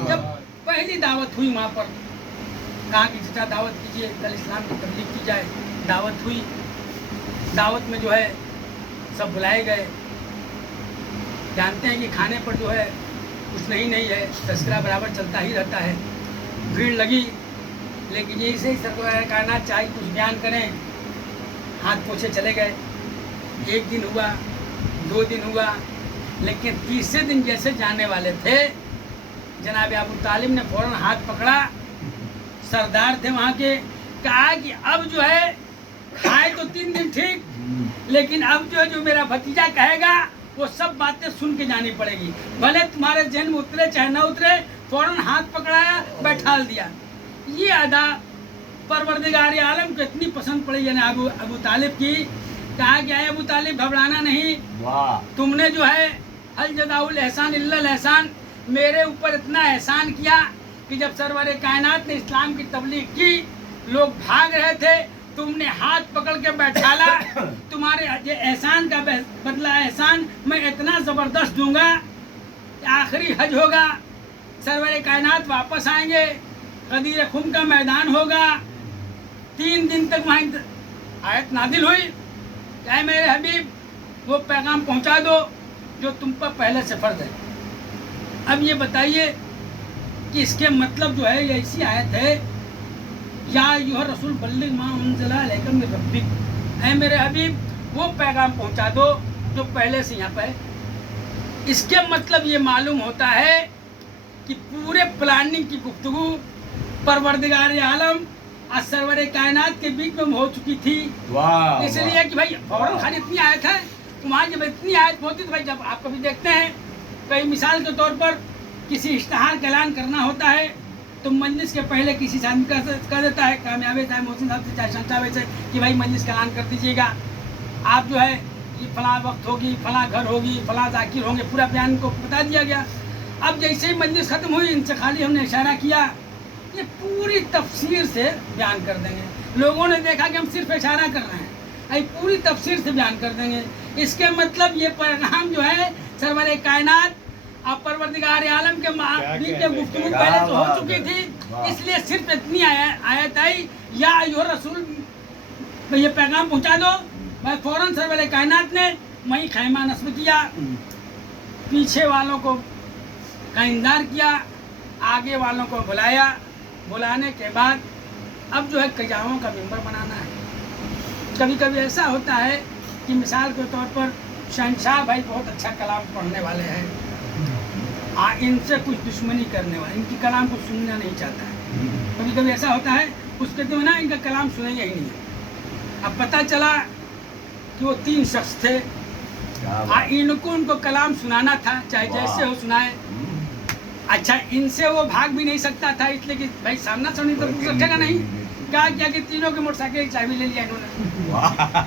जब पहली दावत हुई वहाँ पर, कहा कि चचा दावत कीजिए, कल इस्लाम की तबलीग की जाए। दावत हुई, दावत में जो है सब बुलाए गए। जानते हैं कि खाने पर जो है कुछ नहीं है, तस्करा बराबर चलता ही रहता है। भीड़ लगी, लेकिन यही से ही सरकार कायनात चाहे कुछ बयान करें, हाथ पोछे चले गए। 1 दिन हुआ, 2 दिन हुआ, लेकिन तीसरे दिन जैसे जाने वाले थे, जनाब अबू तालिब ने फौरन हाथ पकड़ा, सरदार थे वहाँ के, कहा कि अब जो है खाए तो 3 दिन ठीक, लेकिन अब जो मेरा भतीजा कहेगा वो सब बातें सुन के जानी पड़ेगी, भले तुम्हारे जहन में उतरे चाहे ना उतरे। फौरन हाथ पकड़ाया, बैठाल दिया। ये अदा परवरदिगार आलम को इतनी पसंद पड़ी जनाब अबू तालिब की, कहा कि अबू तालिब घबराना नहीं, तुमने जो है अल जज़ाउल एहसान इल्लल एहसान, मेरे ऊपर इतना एहसान किया कि जब सरवर कायनात ने इस्लाम की तबलीग की, लोग भाग रहे थे, तुमने हाथ पकड़ के बैठाला। तुम्हारे एहसान का बदला एहसान मैं इतना ज़बरदस्त दूंगा कि आखिरी हज होगा, सरवर कायनात वापस आएंगे, गदीर खुम का मैदान होगा। 3 दिन तक वहाँ आयत नादिल हुई, चाहे मेरे हबीब वो पैगाम पहुँचा दो जो तुम पर पहले से फर्ज है। अब ये बताइए कि इसके मतलब जो है, ये ऐसी आयत है, या अय्युहा रसूल बल्लिग मा उनज़िला इलैका मिन रब्बिक, ऐ मेरे हबीब वो पैगाम पहुंचा दो जो पहले से यहाँ पे है। इसके मतलब ये मालूम होता है कि पूरे प्लानिंग की गुफ्तगू परवरदिगार आलम और सरवर कायनात के बीच में हो चुकी थी। इसलिए कि भाई फौरन खाली इतनी आयत है, वहाँ जब इतनी आयत होती तो भाई, जब आप कभी देखते हैं कई मिसाल के तौर पर किसी इश्तहार का ऐलान करना होता है तो मजलिस के पहले किसी से कर देता है, कामयाबी चाहे मोहसिन साहब से चाहे शमशाबे से, कि भाई मजलिस का ऐलान कर दीजिएगा, आप जो है ये फलां वक्त होगी, फलां घर होगी, फलां जाकिर होंगे, पूरा बयान को बता दिया गया। अब जैसे ही मजलिस ख़त्म हुई, इनसे खाली हमने इशारा किया, ये पूरी तफसीर से बयान कर देंगे। लोगों ने देखा कि हम सिर्फ इशारा कर रहे हैं, अभी पूरी तफसीर से बयान कर देंगे। इसके मतलब ये पैगाम जो है सरवर कायनात और परवरदिगार आलम के बीच में गुफ्तगू पहले तो हो चुकी थी, इसलिए सिर्फ इतनी आयत आई, या अय्युहा रसूल ये पैगाम पहुंचा दो। मैं फौरन सरवर कायनात ने वहीं खैमा नस्ब किया, पीछे वालों को का इंतजार किया, आगे वालों को बुलाया। बुलाने के बाद अब जो है कजाओं का मेंबर बनाना है। कभी कभी ऐसा होता है कि मिसाल के तौर पर शहनशाह भाई बहुत अच्छा कलाम पढ़ने वाले हैं, इनसे कुछ दुश्मनी करने वाले, इनकी कलाम को सुनना नहीं चाहता है। कभी कभी ऐसा होता है, उसके तो ना इनका कलाम सुनेंगे ही नहीं। अब पता चला कि वो 3 शख्स थे, इनको उनको कलाम सुनाना था, चाहे जैसे हो सुनाए। अच्छा, इनसे वो भाग भी नहीं सकता था, इसलिए कि भाई सामना सामने तो पूछ रखेगा नहीं। क्या किया कि तीनों के मोटरसाइकिल की चाबी ले लिया इन्होंने।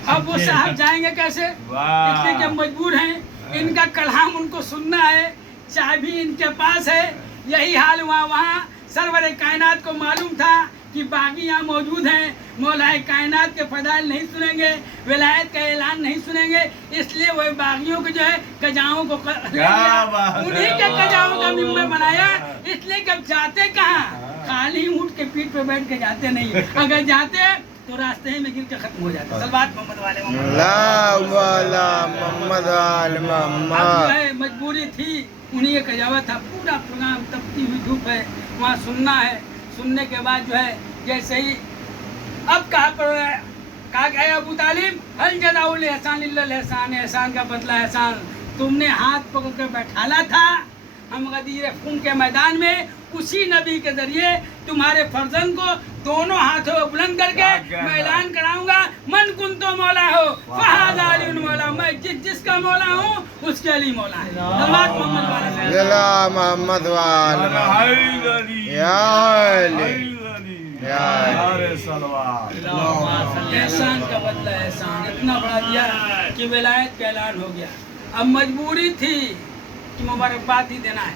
अब वो साहब जाएंगे कैसे, इसलिए कि मजबूर हैं, इनका कलाम उनको सुनना है, चाबी इनके पास है। यही हाल हुआ वहाँ। सरवर कायनात को मालूम था कि बागी यहाँ मौजूद हैं, मौलाए कायनात के फदाइल नहीं सुनेंगे, विलायत का ऐलान नहीं सुनेंगे, इसलिए वही बागियों को जो है कजाओं को उन्हीं के कजाओं का मिंबर बनाया। इसलिए कब जाते कहाँ, खाली ऊँट के पीठ पे बैठ के जाते नहीं, अगर जाते तो रास्ते में गिर के खत्म हो जाते। सलवात मोहम्मद वाले मोहम्मद। मजबूरी थी, उन्हीं का कजावा था। पूरा प्रोग्राम तपती हुई धूप है, वहाँ सुनना है। सुनने के बाद जो है जैसे ही अब कहा गया अबू तालिब, हल जज़ाउल एहसान इल्लल एहसान, एहसान का बदला एहसान। तुमने हाथ पकड़ कर बैठाला था हम गदीर खून के मैदान में, उसी नबी के जरिए तुम्हारे फर्जंद को दोनों हाथों को बुलंद करके मैं ऐलान कराऊंगा, मन कुन तो मौला हो फहाज़ा अली मौला, मैं जिसका मौला हूँ उसके अली मौला है। सल्लल्लाहु मोहम्मद एहसान का बदला एहसान इतना बड़ा दिया कि विलायत का ऐलान हो गया। अब मजबूरी थी कि मुबारकबाद ही देना है,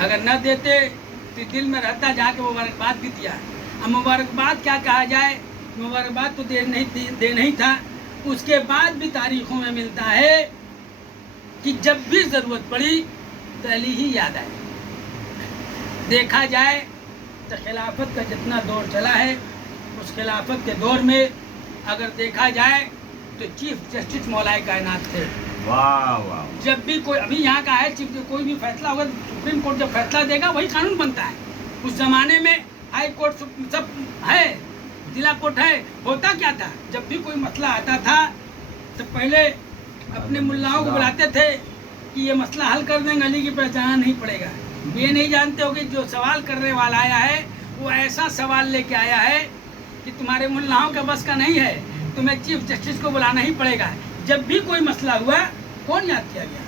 अगर न देते तो दिल में रहता, जाके मुबारकबाद भी दिया। अब मुबारकबाद क्या कहा जाए, मुबारकबाद तो दे नहीं था। उसके बाद भी तारीखों में मिलता है कि जब भी ज़रूरत पड़ी तो अली ही याद आए। देखा जाए तो खिलाफत का जितना दौर चला है, उस खिलाफत के दौर में अगर देखा जाए तो चीफ जस्टिस मौलाए कायनात थे। वाह वाह। जब भी कोई, अभी यहाँ का है चीफ, कोई भी फैसला होगा सुप्रीम कोर्ट जब फैसला देगा वही कानून बनता है। उस जमाने में हाई कोर्ट सब है, जिला कोर्ट है। होता क्या था, जब भी कोई मसला आता था तो पहले अपने मुल्लाओं को बुलाते थे कि ये मसला हल कर देंगे, अली की पहचान नहीं पड़ेगा। ये नहीं जानते हो कि जो सवाल करने वाला आया है वो ऐसा सवाल लेके आया है कि तुम्हारे मुल्लाओं का बस का नहीं है, तुम्हें चीफ जस्टिस को बुलाना ही पड़ेगा। जब भी कोई मसला हुआ कौन याद किया गया,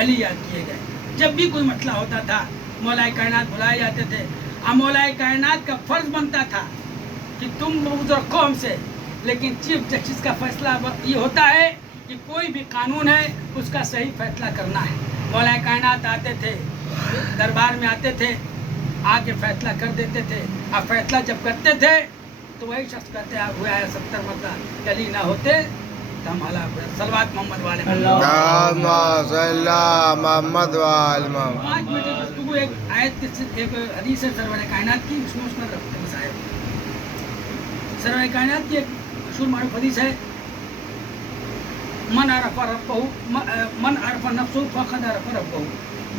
अली याद किए गए। जब भी कोई मसला होता था मौलाए कायनात बुलाए जाते थे। अब मौलाए कायनात का फर्ज बनता था कि तुम लोग रखो हमसे, लेकिन चीफ जस्टिस का फैसला ये होता है कि कोई भी कानून है उसका सही फैसला करना है। मौलाए कायनात आते थे, दरबार में आते थे, आके फैसला कर देते थे। अब फैसला जब करते थे तो वही शख्स कहते हैं हुआ है 70 मरतबा, अली ना होते तो हम हलाक हुए। सलवात मोहम्मद वाले 5 मिनट गुफ्तगू एक आयत एक हदीस है सरवर कायनात की, उसमें उसका रखते हैं। सरवर कायनात की एक मशहूर मारूफ हदीस है, मन अरफ़ा नफ्सहु फ़क़द अरफ़ा रब्बहु,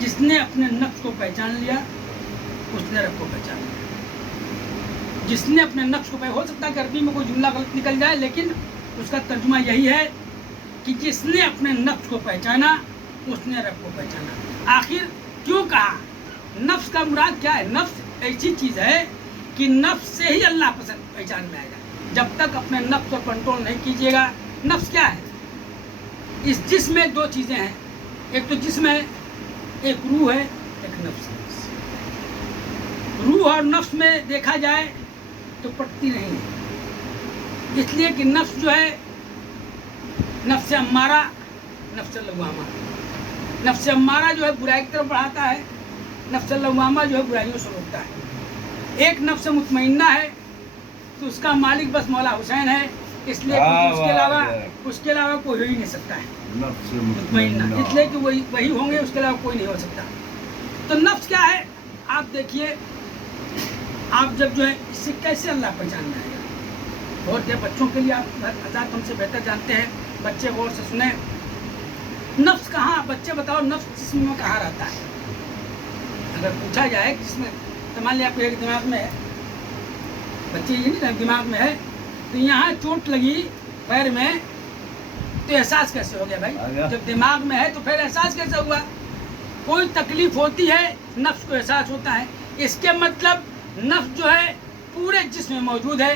जिसने अपने नफ्स को पहचान लिया उसने रब को पहचान लिया। जिसने अपने नफ्स को हो सकता है कि अरबी में कोई जुमला गलत निकल जाए, लेकिन उसका तर्जुमा यही है कि जिसने अपने नफ्स को पहचाना उसने रब को पहचाना। आखिर क्यों कहा, नफ्स का मुराद क्या है? नफ्स ऐसी चीज़ है कि नफ्स से ही अल्लाह पहचान में आएगा। जब तक अपने नफ्स को कंट्रोल नहीं कीजिएगा, नफ्स क्या है? इस जिस्म में 2 चीज़ें हैं, एक तो जिस्म है, एक रूह है, एक नफ्स है। रूह और नफ्स में देखा जाए तो पटती नहीं है, इसलिए कि नफ्स जो है नफ्स अम्मारा, नफ्स लवामा। नफ्स अम्मारा जो है बुराई की तरफ बढ़ाता है, नफ्स लवामा जो है बुराइयों से रोकता है। एक नफ्स मुतमइन्ना है तो उसका मालिक बस मौला हुसैन है, इसलिए उसके अलावा कोई हो ही नहीं सकता है मुतमइन्ना, इसलिए कि वही होंगे, उसके अलावा कोई नहीं हो सकता। तो नफ्स क्या है आप देखिए, आप जब जो है इससे कैसे अल्लाह पहचान में आएगा। और क्या बच्चों के लिए आप आज़ाद हमसे बेहतर जानते हैं, बच्चे गौर से सुने। नफ्स कहाँ, बच्चे बताओ नफ्स जिस्म में कहाँ रहता है? अगर पूछा जाए जिसमें, तो मान लिया आपको एक दिमाग में है, बच्चे ये नहीं दिमाग में है, तो यहाँ चोट लगी पैर में तो एहसास कैसे हो गया भाई? गया। जब दिमाग में है तो फिर एहसास कैसे हुआ? कोई तकलीफ होती है नफ्स को एहसास होता है, इसके मतलब नफ्स जो है पूरे जिस्म में मौजूद है।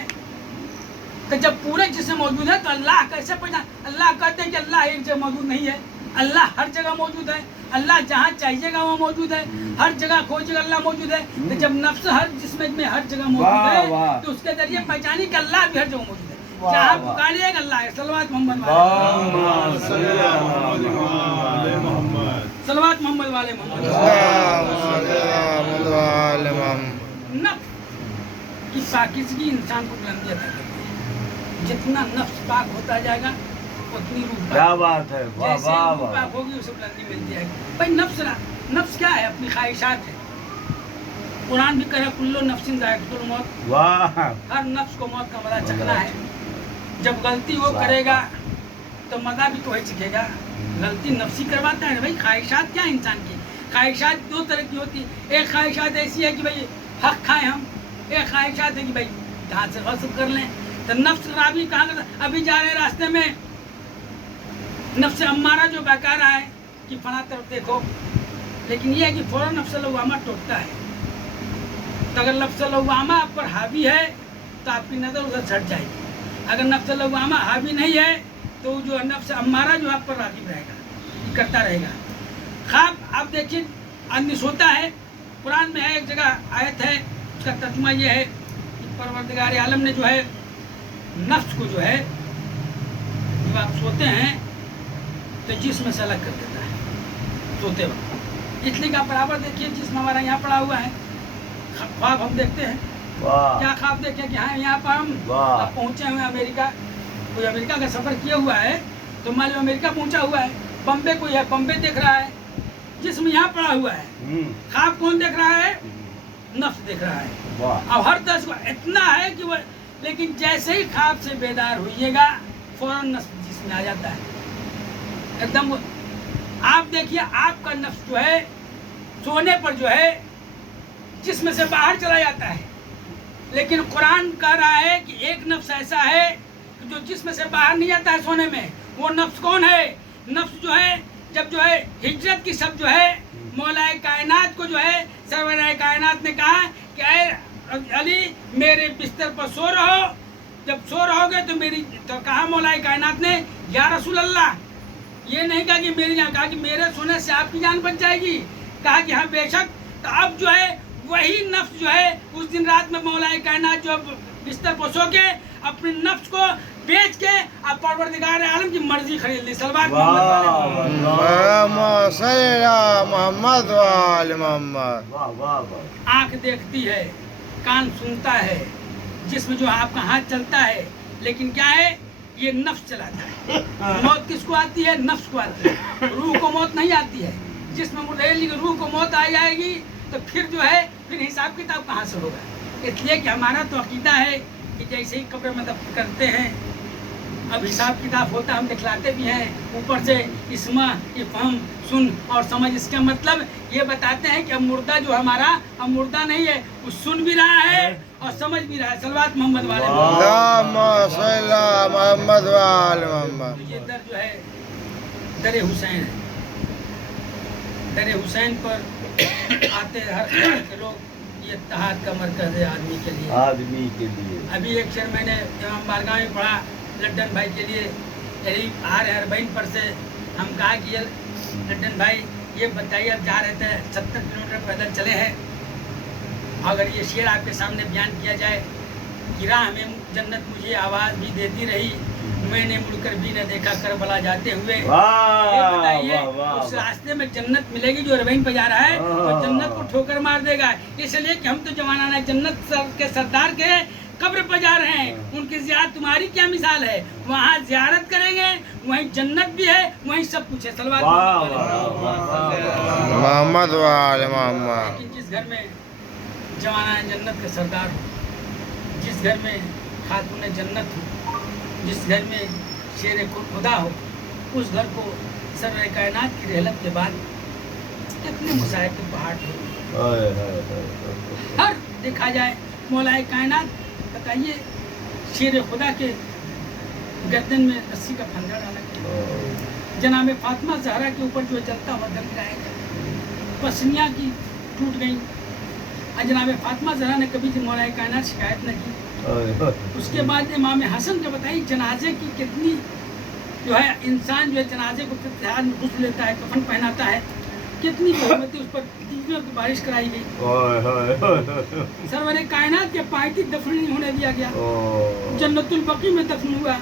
तो जब पूरे जिस्म में मौजूद है तो अल्लाह कैसे पहचान? अल्लाह कहते हैं कि अल्लाह एक जगह मौजूद नहीं है, अल्लाह हर जगह मौजूद है। अल्लाह जहाँ चाहिएगा वहाँ मौजूद है, हर जगह खोजिएगा अल्लाह मौजूद है। तो जब नफ्स हर जिस्म में हर जगह मौजूद वाह, है वाह। तो उसके जरिए पहचानी कि अल्लाह भी हर जगह मौजूद है। जहाँ वाह। पुकारिएगा अल्लाह है। सलवात मोहम्मद वाले, अल्लाहुम्मा सल्ली अला मुहम्मद। सलवात मोहम्मद वाले मोहम्मद। नफ्स की पाकीज़गी इंसान को बुलंदी अता करती है। जितना नफ्स पाक होता जाएगा उतनी रूह पाक। क्या बात है, वाह जैसे वाह रूह वाह। पाक होगी उसे बुलंदी मिलती है। भाई नफ्स क्या है? अपनी ख्वाहिशात है। कुरान भी कह रहा है कुल्लु नफ्सिन ज़ाइक़तुल मौत, वाह हर नफ्स को मौत का मज़ा चखना है। जब गलती वो करेगा तो मज़ा भी तो वही चखेगा। गलती नफ्सी करवाता है भाई। ख्वाहिशात क्या है इंसान की? ख्वाहिशात दो तरह की होती है। एक ख्वाहिशात ऐसी है कि भाई हक खाएं हम, एक ख्वाहिशात है कि भाई जहाँ से गस्ब कर लें। तो नफ्स रावी कहाँ करता? अभी जा रहे रास्ते में नफ्स अम्मारा जो बहका रहा है कि फला तरफ देखो, लेकिन ये है कि फौरन नफ्स लवामा टूटता है। तो अगर नफ्स लवामा आप पर हावी है तो आपकी नज़र उधर झट जाएगी। अगर नफ्स लवामा हावी नहीं है तो जो नफ्स अम्मारा जो आप पर राग़िब रहेगा, ये करता रहेगा। ख्वाब आप देखिए आदमी सोता है, कुरान में है एक जगह आयत है, उसका तर्जुमा ये है कि परवरदिगार आलम ने जो है नफ्स को जो है जब आप सोते हैं तो जिस्म से अलग कर देता है सोते वक्त। इसलिए का बराबर देखिए जिस्म हमारा यहाँ पड़ा हुआ है, ख्वाब हम देखते हैं। वाह क्या ख्वाब देखे कि हाँ यहाँ पर हम वाह। अब पहुँचे हुए हैं अमेरिका। कोई अमेरिका का सफ़र किया हुआ है तो मान लो अमेरिका पहुँचा हुआ है, बम्बे कोई है बम्बे देख रहा है, जिस्म यहाँ पड़ा हुआ है। ख्वाब कौन देख रहा है? नफ्स देख रहा है। वाह अब हर दस को इतना है कि वो, लेकिन जैसे ही ख्वाब से बेदार होइएगा फौरन नफ्स जिस्म में आ जाता है एकदम। आप देखिए आपका नफ्स जो है सोने पर जो है जिस्म से बाहर चला जाता है, लेकिन कुरान कह रहा है कि एक नफ्स ऐसा है कि जो जिस्म से बाहर नहीं जाता है सोने में। वो नफ्स कौन है? नफ्स जो है जब जो है हिजरत की सब जो है मौलाए कायनात को जो है सरवराए कायनात ने कहा कि ऐ अली मेरे बिस्तर पर सो रहो, जब सो रहोगे तो मेरी, तो कहा मौलाए कायनात ने या रसूल अल्लाह, ये नहीं कहा कि मेरी जान, कहा कि मेरे सोने से आपकी जान बच जाएगी। कहा कि हाँ बेशक। तो अब जो है वही नफ्स जो है उस दिन रात में मौलाए कायनात जो बिस्तर पर सो के अपने नफ्स को बेच के अब परवरदिगार आलम की मर्जी खरीद ली। सलवात मोहम्मद वाले मोहम्मद। वाह वाह वाह। आँख देखती है, कान सुनता है, जिसमें जो आपका हाथ चलता है, लेकिन क्या है ये नफ्स चलाता है। मौत किसको आती है? नफ्स को आती है। रूह को मौत नहीं आती है। जिसमें रूह को मौत आ जाएगी तो फिर जो है फिर हिसाब किताब कहाँ से होगा? इसलिए कि हमारा तो अकीदा है कि जैसे ही कब्र में दफन करते हैं अब हिसाब किताब होता है, हम दिखलाते भी हैं ऊपर से इस्मा इफ़हम सुन और समझ। इसका मतलब ये बताते हैं कि अब मुर्दा जो हमारा अब मुर्दा नहीं है, वो सुन भी रहा है और समझ भी रहा है। सलवात मोहम्मद वाले मोहम्मद वाले मोहम्मद। तो ये दर जो है दर हुसैन है। दर हुसैन पर आते हर खैर के लोग, ये इत्तेहाद का मरकज़ है आदमी के लिए। आदमी के लिए अभी एक शेर मैंने इमाम बारगाह में पढ़ा लड्डन भाई के लिए, यही आ रहे अरबईन पर से। हम कहा कि ये लड्डन भाई ये बताइए, अब जा रहे थे 70 किलोमीटर पैदल चले हैं, अगर ये शेर आपके सामने बयान किया जाए कि राह में जन्नत मुझे आवाज़ भी देती रही, मैंने मुड़कर भी न देखा करबला जाते हुए। ये बताइए उस रास्ते में जन्नत मिलेगी जो अरबईन पे जा रहा है, तो जन्नत को ठोकर मार देगा। इसलिए कि हम तो जवाना जन्नत के सरदार के कब्र पर जा रहे हैं, उनकी ज़ियारत तुम्हारी क्या मिसाल है? वहाँ ज़ियारत करेंगे, वहीं जन्नत भी है, वहीं सब कुछ है। सलवात मोहम्मद वाले मोहम्मद। लेकिन जिस घर में जवाना जन्नत के सरदार हो, जिस घर में खातून जन्नत हो, जिस घर में शेर खुदा हो, उस घर को सरवर कायनात की रहमत के बाद कितने मुसाहिब के पहाड़ हो। हर देखा जाए मौलाए कायनात बताइए शेर खुदा के गर्दन में रस्सी का फंदा डाला गया, जनाब फातिमा ज़हरा के ऊपर जो है जलता हुआ दम गिराया गया, पसलियाँ की टूट गई। और जनाब फातिमा ज़हरा ने कभी मौलाए कायनात शिकायत न की। उसके बाद इमाम हसन ने बताई जनाजे की कितनी जो है इंसान जो है जनाजे को इत्तेहाद में घुस लेता है, कफन पहनाता है, कितनी रहमतें उस पर तीजों की बारिश कराई गई। सरवर कायनात के पायती दफन नहीं होने दिया गया, जन्नतुल बकी में दफन हुआ।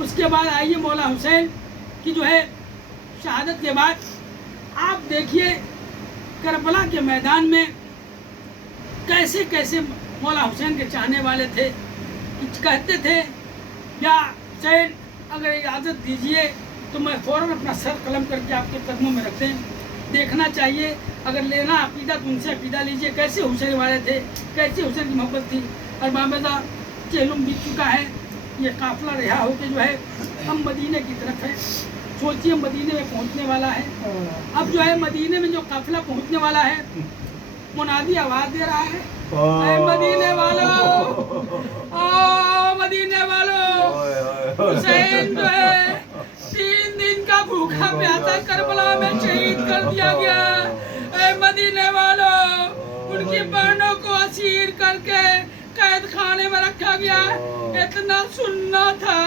उसके बाद आइए मौला हुसैन की जो है शहादत के बाद आप देखिए करबला के मैदान में कैसे कैसे मौला हुसैन के चाहने वाले थे, कहते थे या हुसैन अगर इजाज़त दीजिए तो मैं फ़ौरन अपना सर कलम करके आपके कदमों में रख दें, देखना चाहिए, अगर लेना अकीदा तो उनसे अकीदा लीजिए। कैसे हुसैन वाले थे, कैसे हुसैन की मोहब्बत थी। और बाबेदा चेलुम बीत चुका है, ये काफ़िला रिहा होकर जो है हम मदीने की तरफ है। सोचिए मदीने में पहुंचने वाला है। अब जो है मदीने में जो काफ़िला पहुंचने वाला है, मुनादी आवाज़ दे रहा है, ऐ मदीने वालों, ओ मदीने वालों, हुसैन जो है 3 दिन का भूखा प्यासा करबला में शहीद कर दिया गया। ऐ मदीने वालों, उनकी बहनों को असीर करके कैद खाने में रखा गया। इतना सुनना था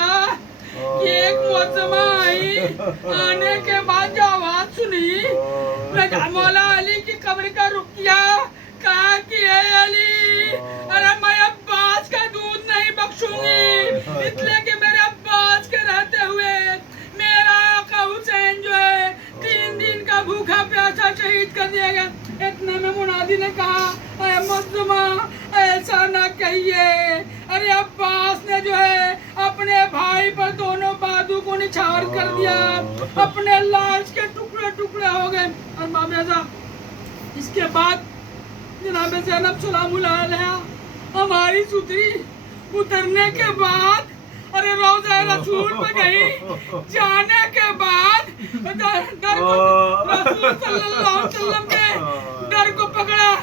कि एक मुअज्जमा आई, आने के बाद जो आवाज सुनी, मैं मौला अली की कब्र का रुक किया, कहा कि ए अली, अरे मैं अब्बास का दूध नहीं बख्शूंगी, इसलिए कि मेरे अब्बास के रहते हुए मेरा आका हुसैन जो है 3 दिन का भूखा प्यासा शहीद कर दिया गया। इतने में मुनादी ने कहा, ऐ मुअज्जमा ऐसा ना कहिए, अरे अब्बास ने जो है अपने भाई पर दोनों बाजू को निछावर कर दिया, अपने लाश के टुकड़े टुकड़े हो गए। और बाबा इसके बाद जनाब ज़ैनब सलामुल्लाह अलैहा हमारी सुतरी उतरने के बाद अरे रोज़ा रसूल पे गई, जाने के बाद दर को रसूल सल्लल्लाहु अलैहि वसल्लम के दर को पकड़ा,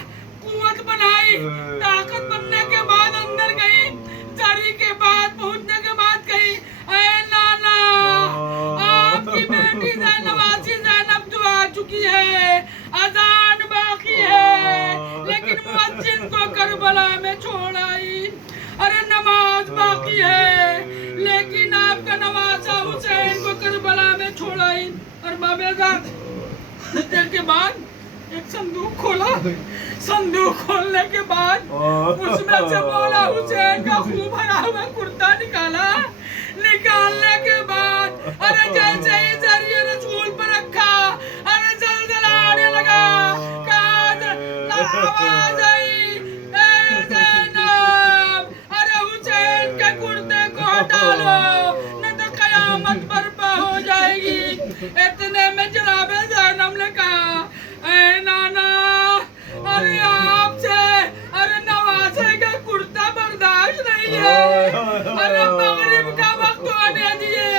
कुव्वत बनाई, ताकत बनने के बाद अंदर गई, जारी के बाद पहुंचने के बाद गई, ऐ नाना आपकी बेटी ज़ैनवासी ज़ैनब जो आ चुकी है, अजान बाकी है, लेकिन मुअज्जिन को करबला में छोड़ आई। अरे नमाज बाकी है, लेकिन आपका नवासा हुसैन को करबला में छोड़ आई। और बाबेदाद के बाद एक संदूक खोला, संदूक खोलने के बाद उसमें से मौला हुसैन का खून भरा हुआ कुर्ता निकाला। निकालने के बाद अरे जैसे ही जरिए रसूल पर रखा, अरे जलजला आने लगा, आवाज आई, ए ज़ैनब, अरे हुसैन के कुर्ते को हटा लो, नहीं तो कयामत बर्पा हो जाएगी। इतने में जनाब ज़ैनब ने कहा, ऐ नाना, अरे आपसे अरे नवासे का कुर्ता बर्दाश्त नहीं है, अरे मगरिब का वक्त होने दिए,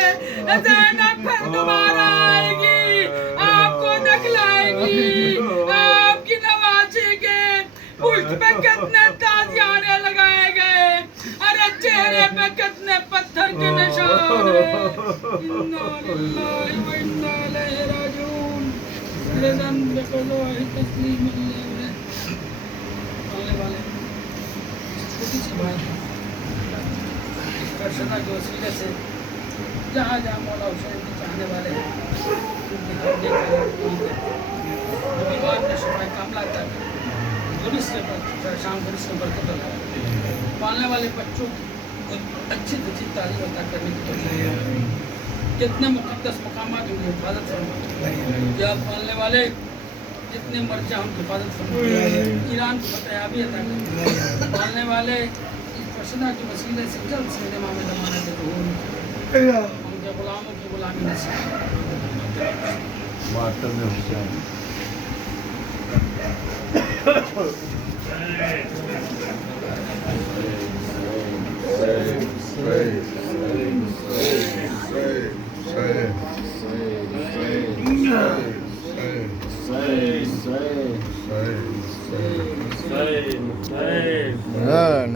ज़ैनब फिर दोबारा आएगी, आपको दिखलाएगी, आपकी नवासी के पुष्ट पे कितने ताजियाने लगाए गए, अरे चेहरे पे कितने पत्थर के निशान है। इन्ना लिल्लाहि व इन्ना इलैहि राजिऊन। रिज़न बिक़ज़ाइ तस्लीम आने वाले छोटी सी बात है, इस फरशदा के वसीले से जहाँ जहाँ मौला हुसैन के चाहने वाले हैं उनकी हर नेक बीमार का शफा कामला तक गुरिस से शाम गुरिस में बरकत अता करे, पालने वाले बच्चों की अच्छी अच्छी तालीम अता करने की तौफीक, जितने मुक़द्दस मकामात उनकी हिफाजत फरमाए, याद पालने वाले जितने मर जाए उनकी हिफाजत फरमाए, ईरान को फतेहाबी अता करें, पालने वाले इस फरशदा के वसीले से जल्द से जल्द इमाम ज़माना के ज़हूर उनके ग़ुलामों की ग़ुलामी नसीब वाटर में Hussain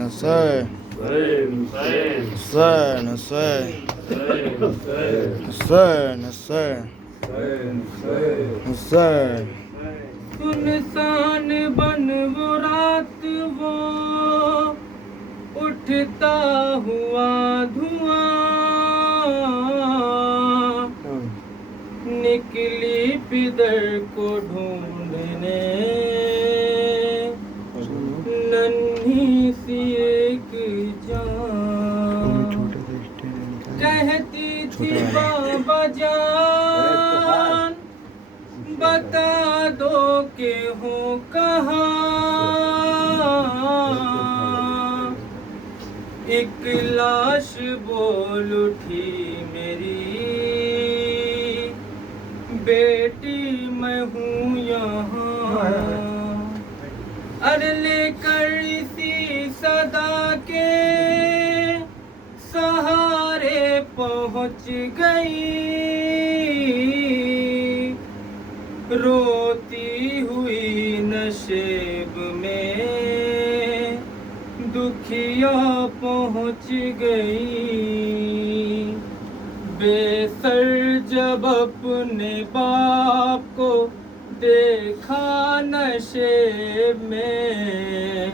Hussein, Hussein, Hussein, Hussein. حسین حسین حسین سنسان بن وہ رات وہ اٹھتا ہوا دھواں نکلی پدر کو ڈھونڈنے ننھی سی ایک جان کہتی تھی بابا جان بتا دو کہ ہوں کہاں ایک لاش بول اٹھی میری بیٹی میں ہوں یہاں ارے لے کر اسی صدا کے سہارے پہنچ گئی روتی ہوئی نشیب میں دکھیا پہنچ گئی بے سر جب اپنے باپ کو دیکھا نشیب میں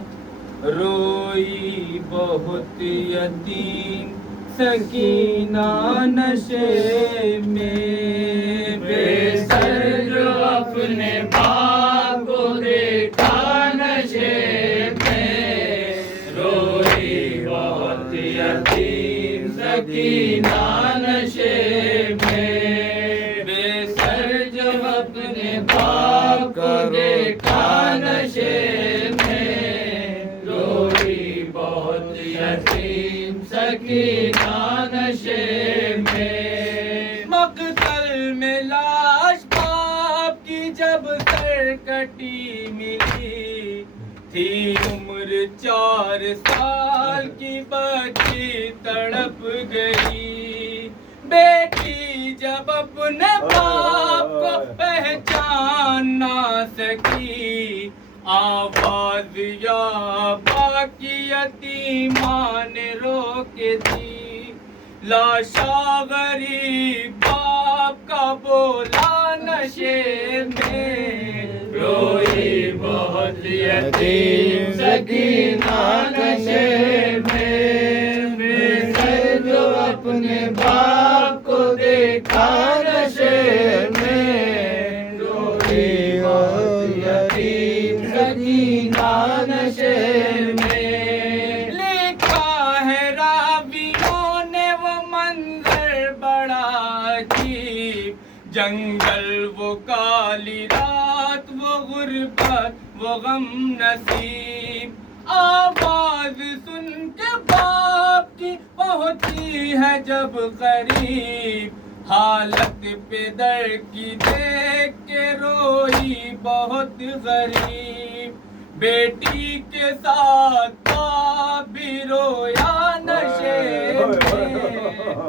روئی بہت یتیم سکینہ نشیب میں بے سر جو اپنے باپ کو دیکھا نشیب میں روئی بہت یتیم سکینہ نشیب میں بے سر جو اپنے باپ کو دیکھا نشیب میں روئی بہت یتیم سکینہ نشیب میں مقتل میں لاش باپ کی جب سر کٹی ملی تھی عمر 4 سال کی بچی تڑپ گئی بیٹی جب اپنے باپ کو پہچان نہ سکی آواز یا باقی یتیمان نے روک دی لاشا غریب باپ کا بولا نشیب میں روئی بہت یتیم سکینہ نشیب میں بے سر جو اپنے باپ کو دیکھا نشیب میں روئی بہت یتیم سکینہ نشیب میں لکھا ہے راویوں نے وہ منظر بڑا عجیب جنگل وہ کالی رات وہ غربت وہ غم نصیب آواز سن کے باپ کی پہنچی ہے جب قریب حالت پدر کی دیکھ کے روئی بہت غریب بیٹی کے ساتھ باپ بھی رویا نشیب میں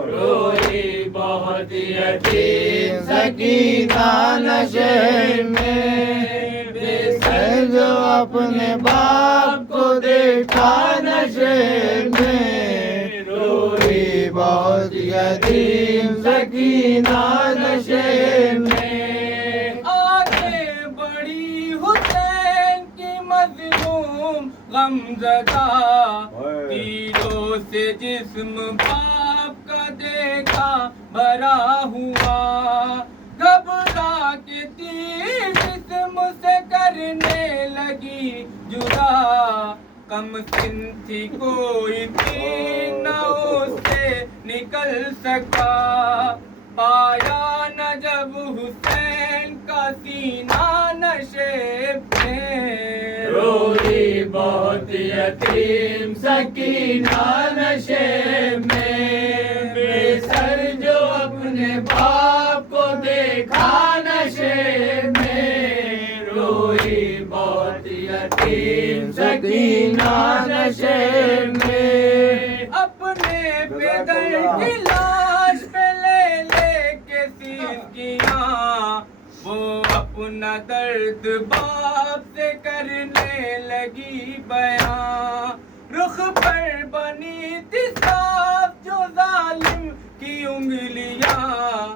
روئی بہت یتیم سکینہ نشیب میں بے سر جو اپنے باپ کو دیکھا نشیب میں روئی بہت یتیم سکینہ نشیب میں آگے بڑی حسین کی مظلوم غم زدہ تیروں سے جسم باپ کا دیکھا بھرا ہوا گھبرا کے تیر جسم سے کرنے لگی جدا کم سن تھی کوئی تیر نہ اس سے نکل سکا پایا نہ جب حسین کا سینہ نشیب میں روئی بہت یتیم سکینہ نشیب میں بے سر جو اپنے باپ کو دیکھا نشیب میں روئی بہت یتیم سکینہ نشیب میں اپنے پدر کی لاش پہ لے کے سیز کیا وہ اپنا درد باپ سے کرنے لگی بیان رخ پر بنی تھی صاف جو ظالم کی انگلیاں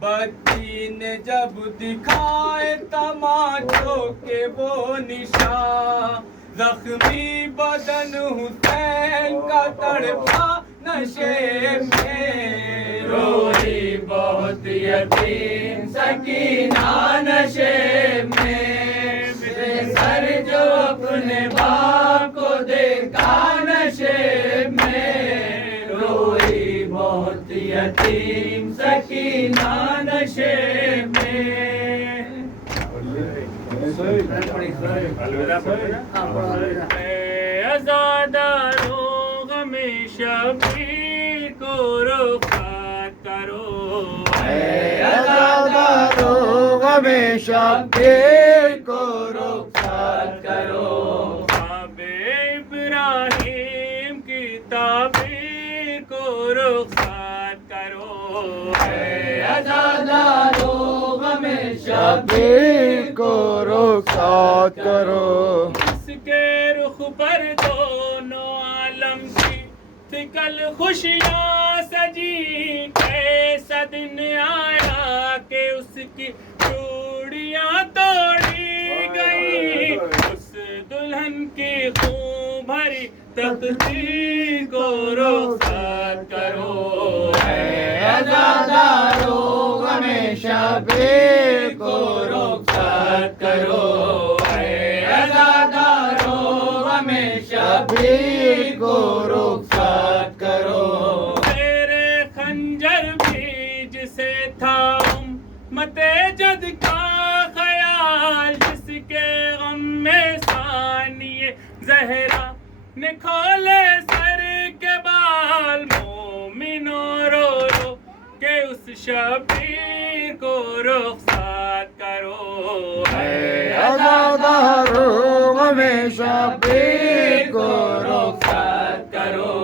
بتی نے جب دکھائے تماچوں کے وہ نشان زخمی بدن حسین کا تڑپا نشے میں روئی بہت یتیم سکینہ نشے میں بے سر جو اپنے باپ کو دیکھا نشے میں روئی بہت یتیم سکینہ نشے میں ازادارو غم شبیر کو رخصت کرو ازادارو غم شبیر کو رخصت کرو خواب ابراہیم کی تعبیر کو رخصت کرو ازادارو غم شبیر کو رخصت کرو اس کے رخ پر دونوں عالم کی تکل خوشیاں سجی کیسا دن آیا کہ اس کی چوڑیاں توڑی گئی اس دلہن کی خون بھری تقدیر کو رخصت کرو ازادارو غم شبیر کو رخصت کرو ازادارو غم شبیر کو رخصت کرو تیرے خنجر بھی جسے تھا امت جد کا خیال جس کے غم میں ثانیے زہرا نے کھولے سر کے بال مومنوں رو رو کہ اس شبیر کو رخصت کرو ازادارو غم شبیر کو رخصت کرو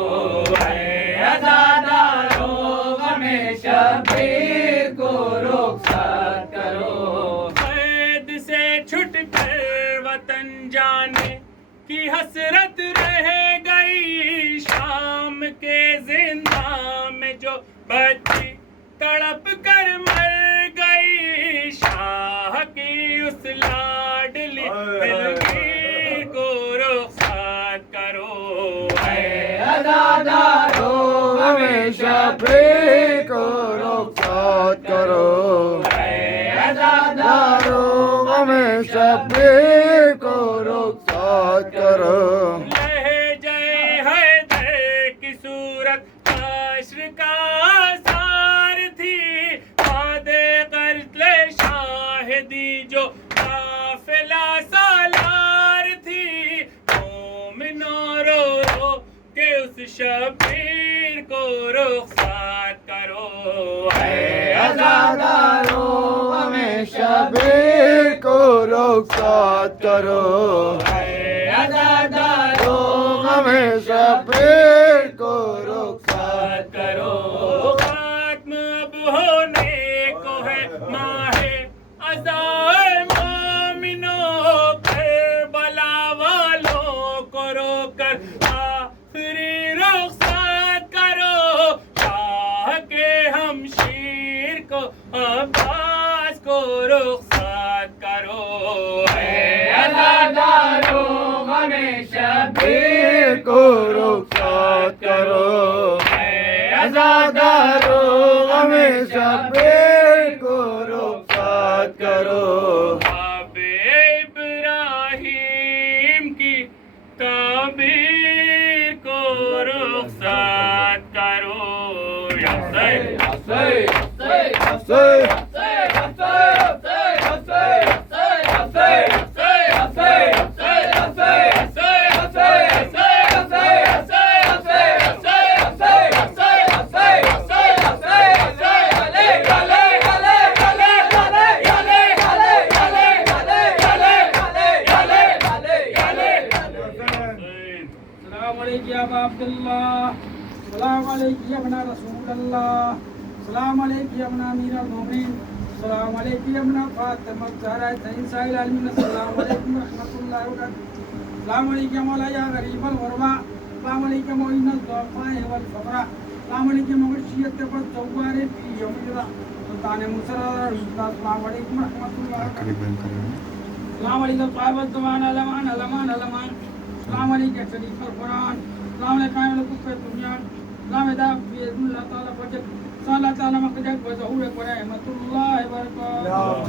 ازادارو غم شبیر کو رخصت کرو قید سے چھٹ کر وطن جانے کی حسرت رہ گئی شام کے زندان میں جو بچی تڑپ کر مر گئی شاہ کی اس لاڈلی دلگیر کو رخصت کرو ازادارو غم شبیر کو رخصت کرو ازادارو غم شبیر کو رخصت کرو لہجۂ حیدر کی صورت حشر کا آثار تھی باد قتل شاہدی جو قافلہ سالار تھی مومنوں رو رو کہ اس شبیر کو رخصت کرو ازادارو غم شبیر کو رخصت کرو ازادارو غم شبیر کو رخصت کرو ختم اب ہونے کو ہے ماہ عزائے مومنوں کربلا والوں کو رو کر آخری رخصت کرو شاہ کے ہمشیر کو عباس کو رخصت کرو ازادارو غم شبیر کو رخصت کرو ازادارو غم شبیر کو رخصت کرو خواب ابراہیم کی تعبیر کو رخصت کرو یا السلام علیکم یا ابا عبداللہ، السلام علیکم یا ابن رسول اللہ، السلام علیکم یا ابن امیر المومنین، السلام علیکم یا ابن فاطمہ الزہرا سید العالمین، السلام علیکم ورحمۃ اللہ وبرکاتہ، السلام علیکم یا مولا یا غریب الغربا، السلام علیکم معین الضعفاء والفقراء، السلام علیکم مغرشیت کے پر چوبارے فی یوم جدا سلطان مسرر السلام علیکم رحمۃ اللہ السلام علیکم صاحب الزمان علمان علمان علمان السلام علیکم شریف القرآن السلام علیکم لکف دنیا السلام علیکم بیزن اللہ تعالیٰ فجر صلی اللہ تعالیٰ مقدر و ظہور و رحمۃ اللہ وبرکاتہ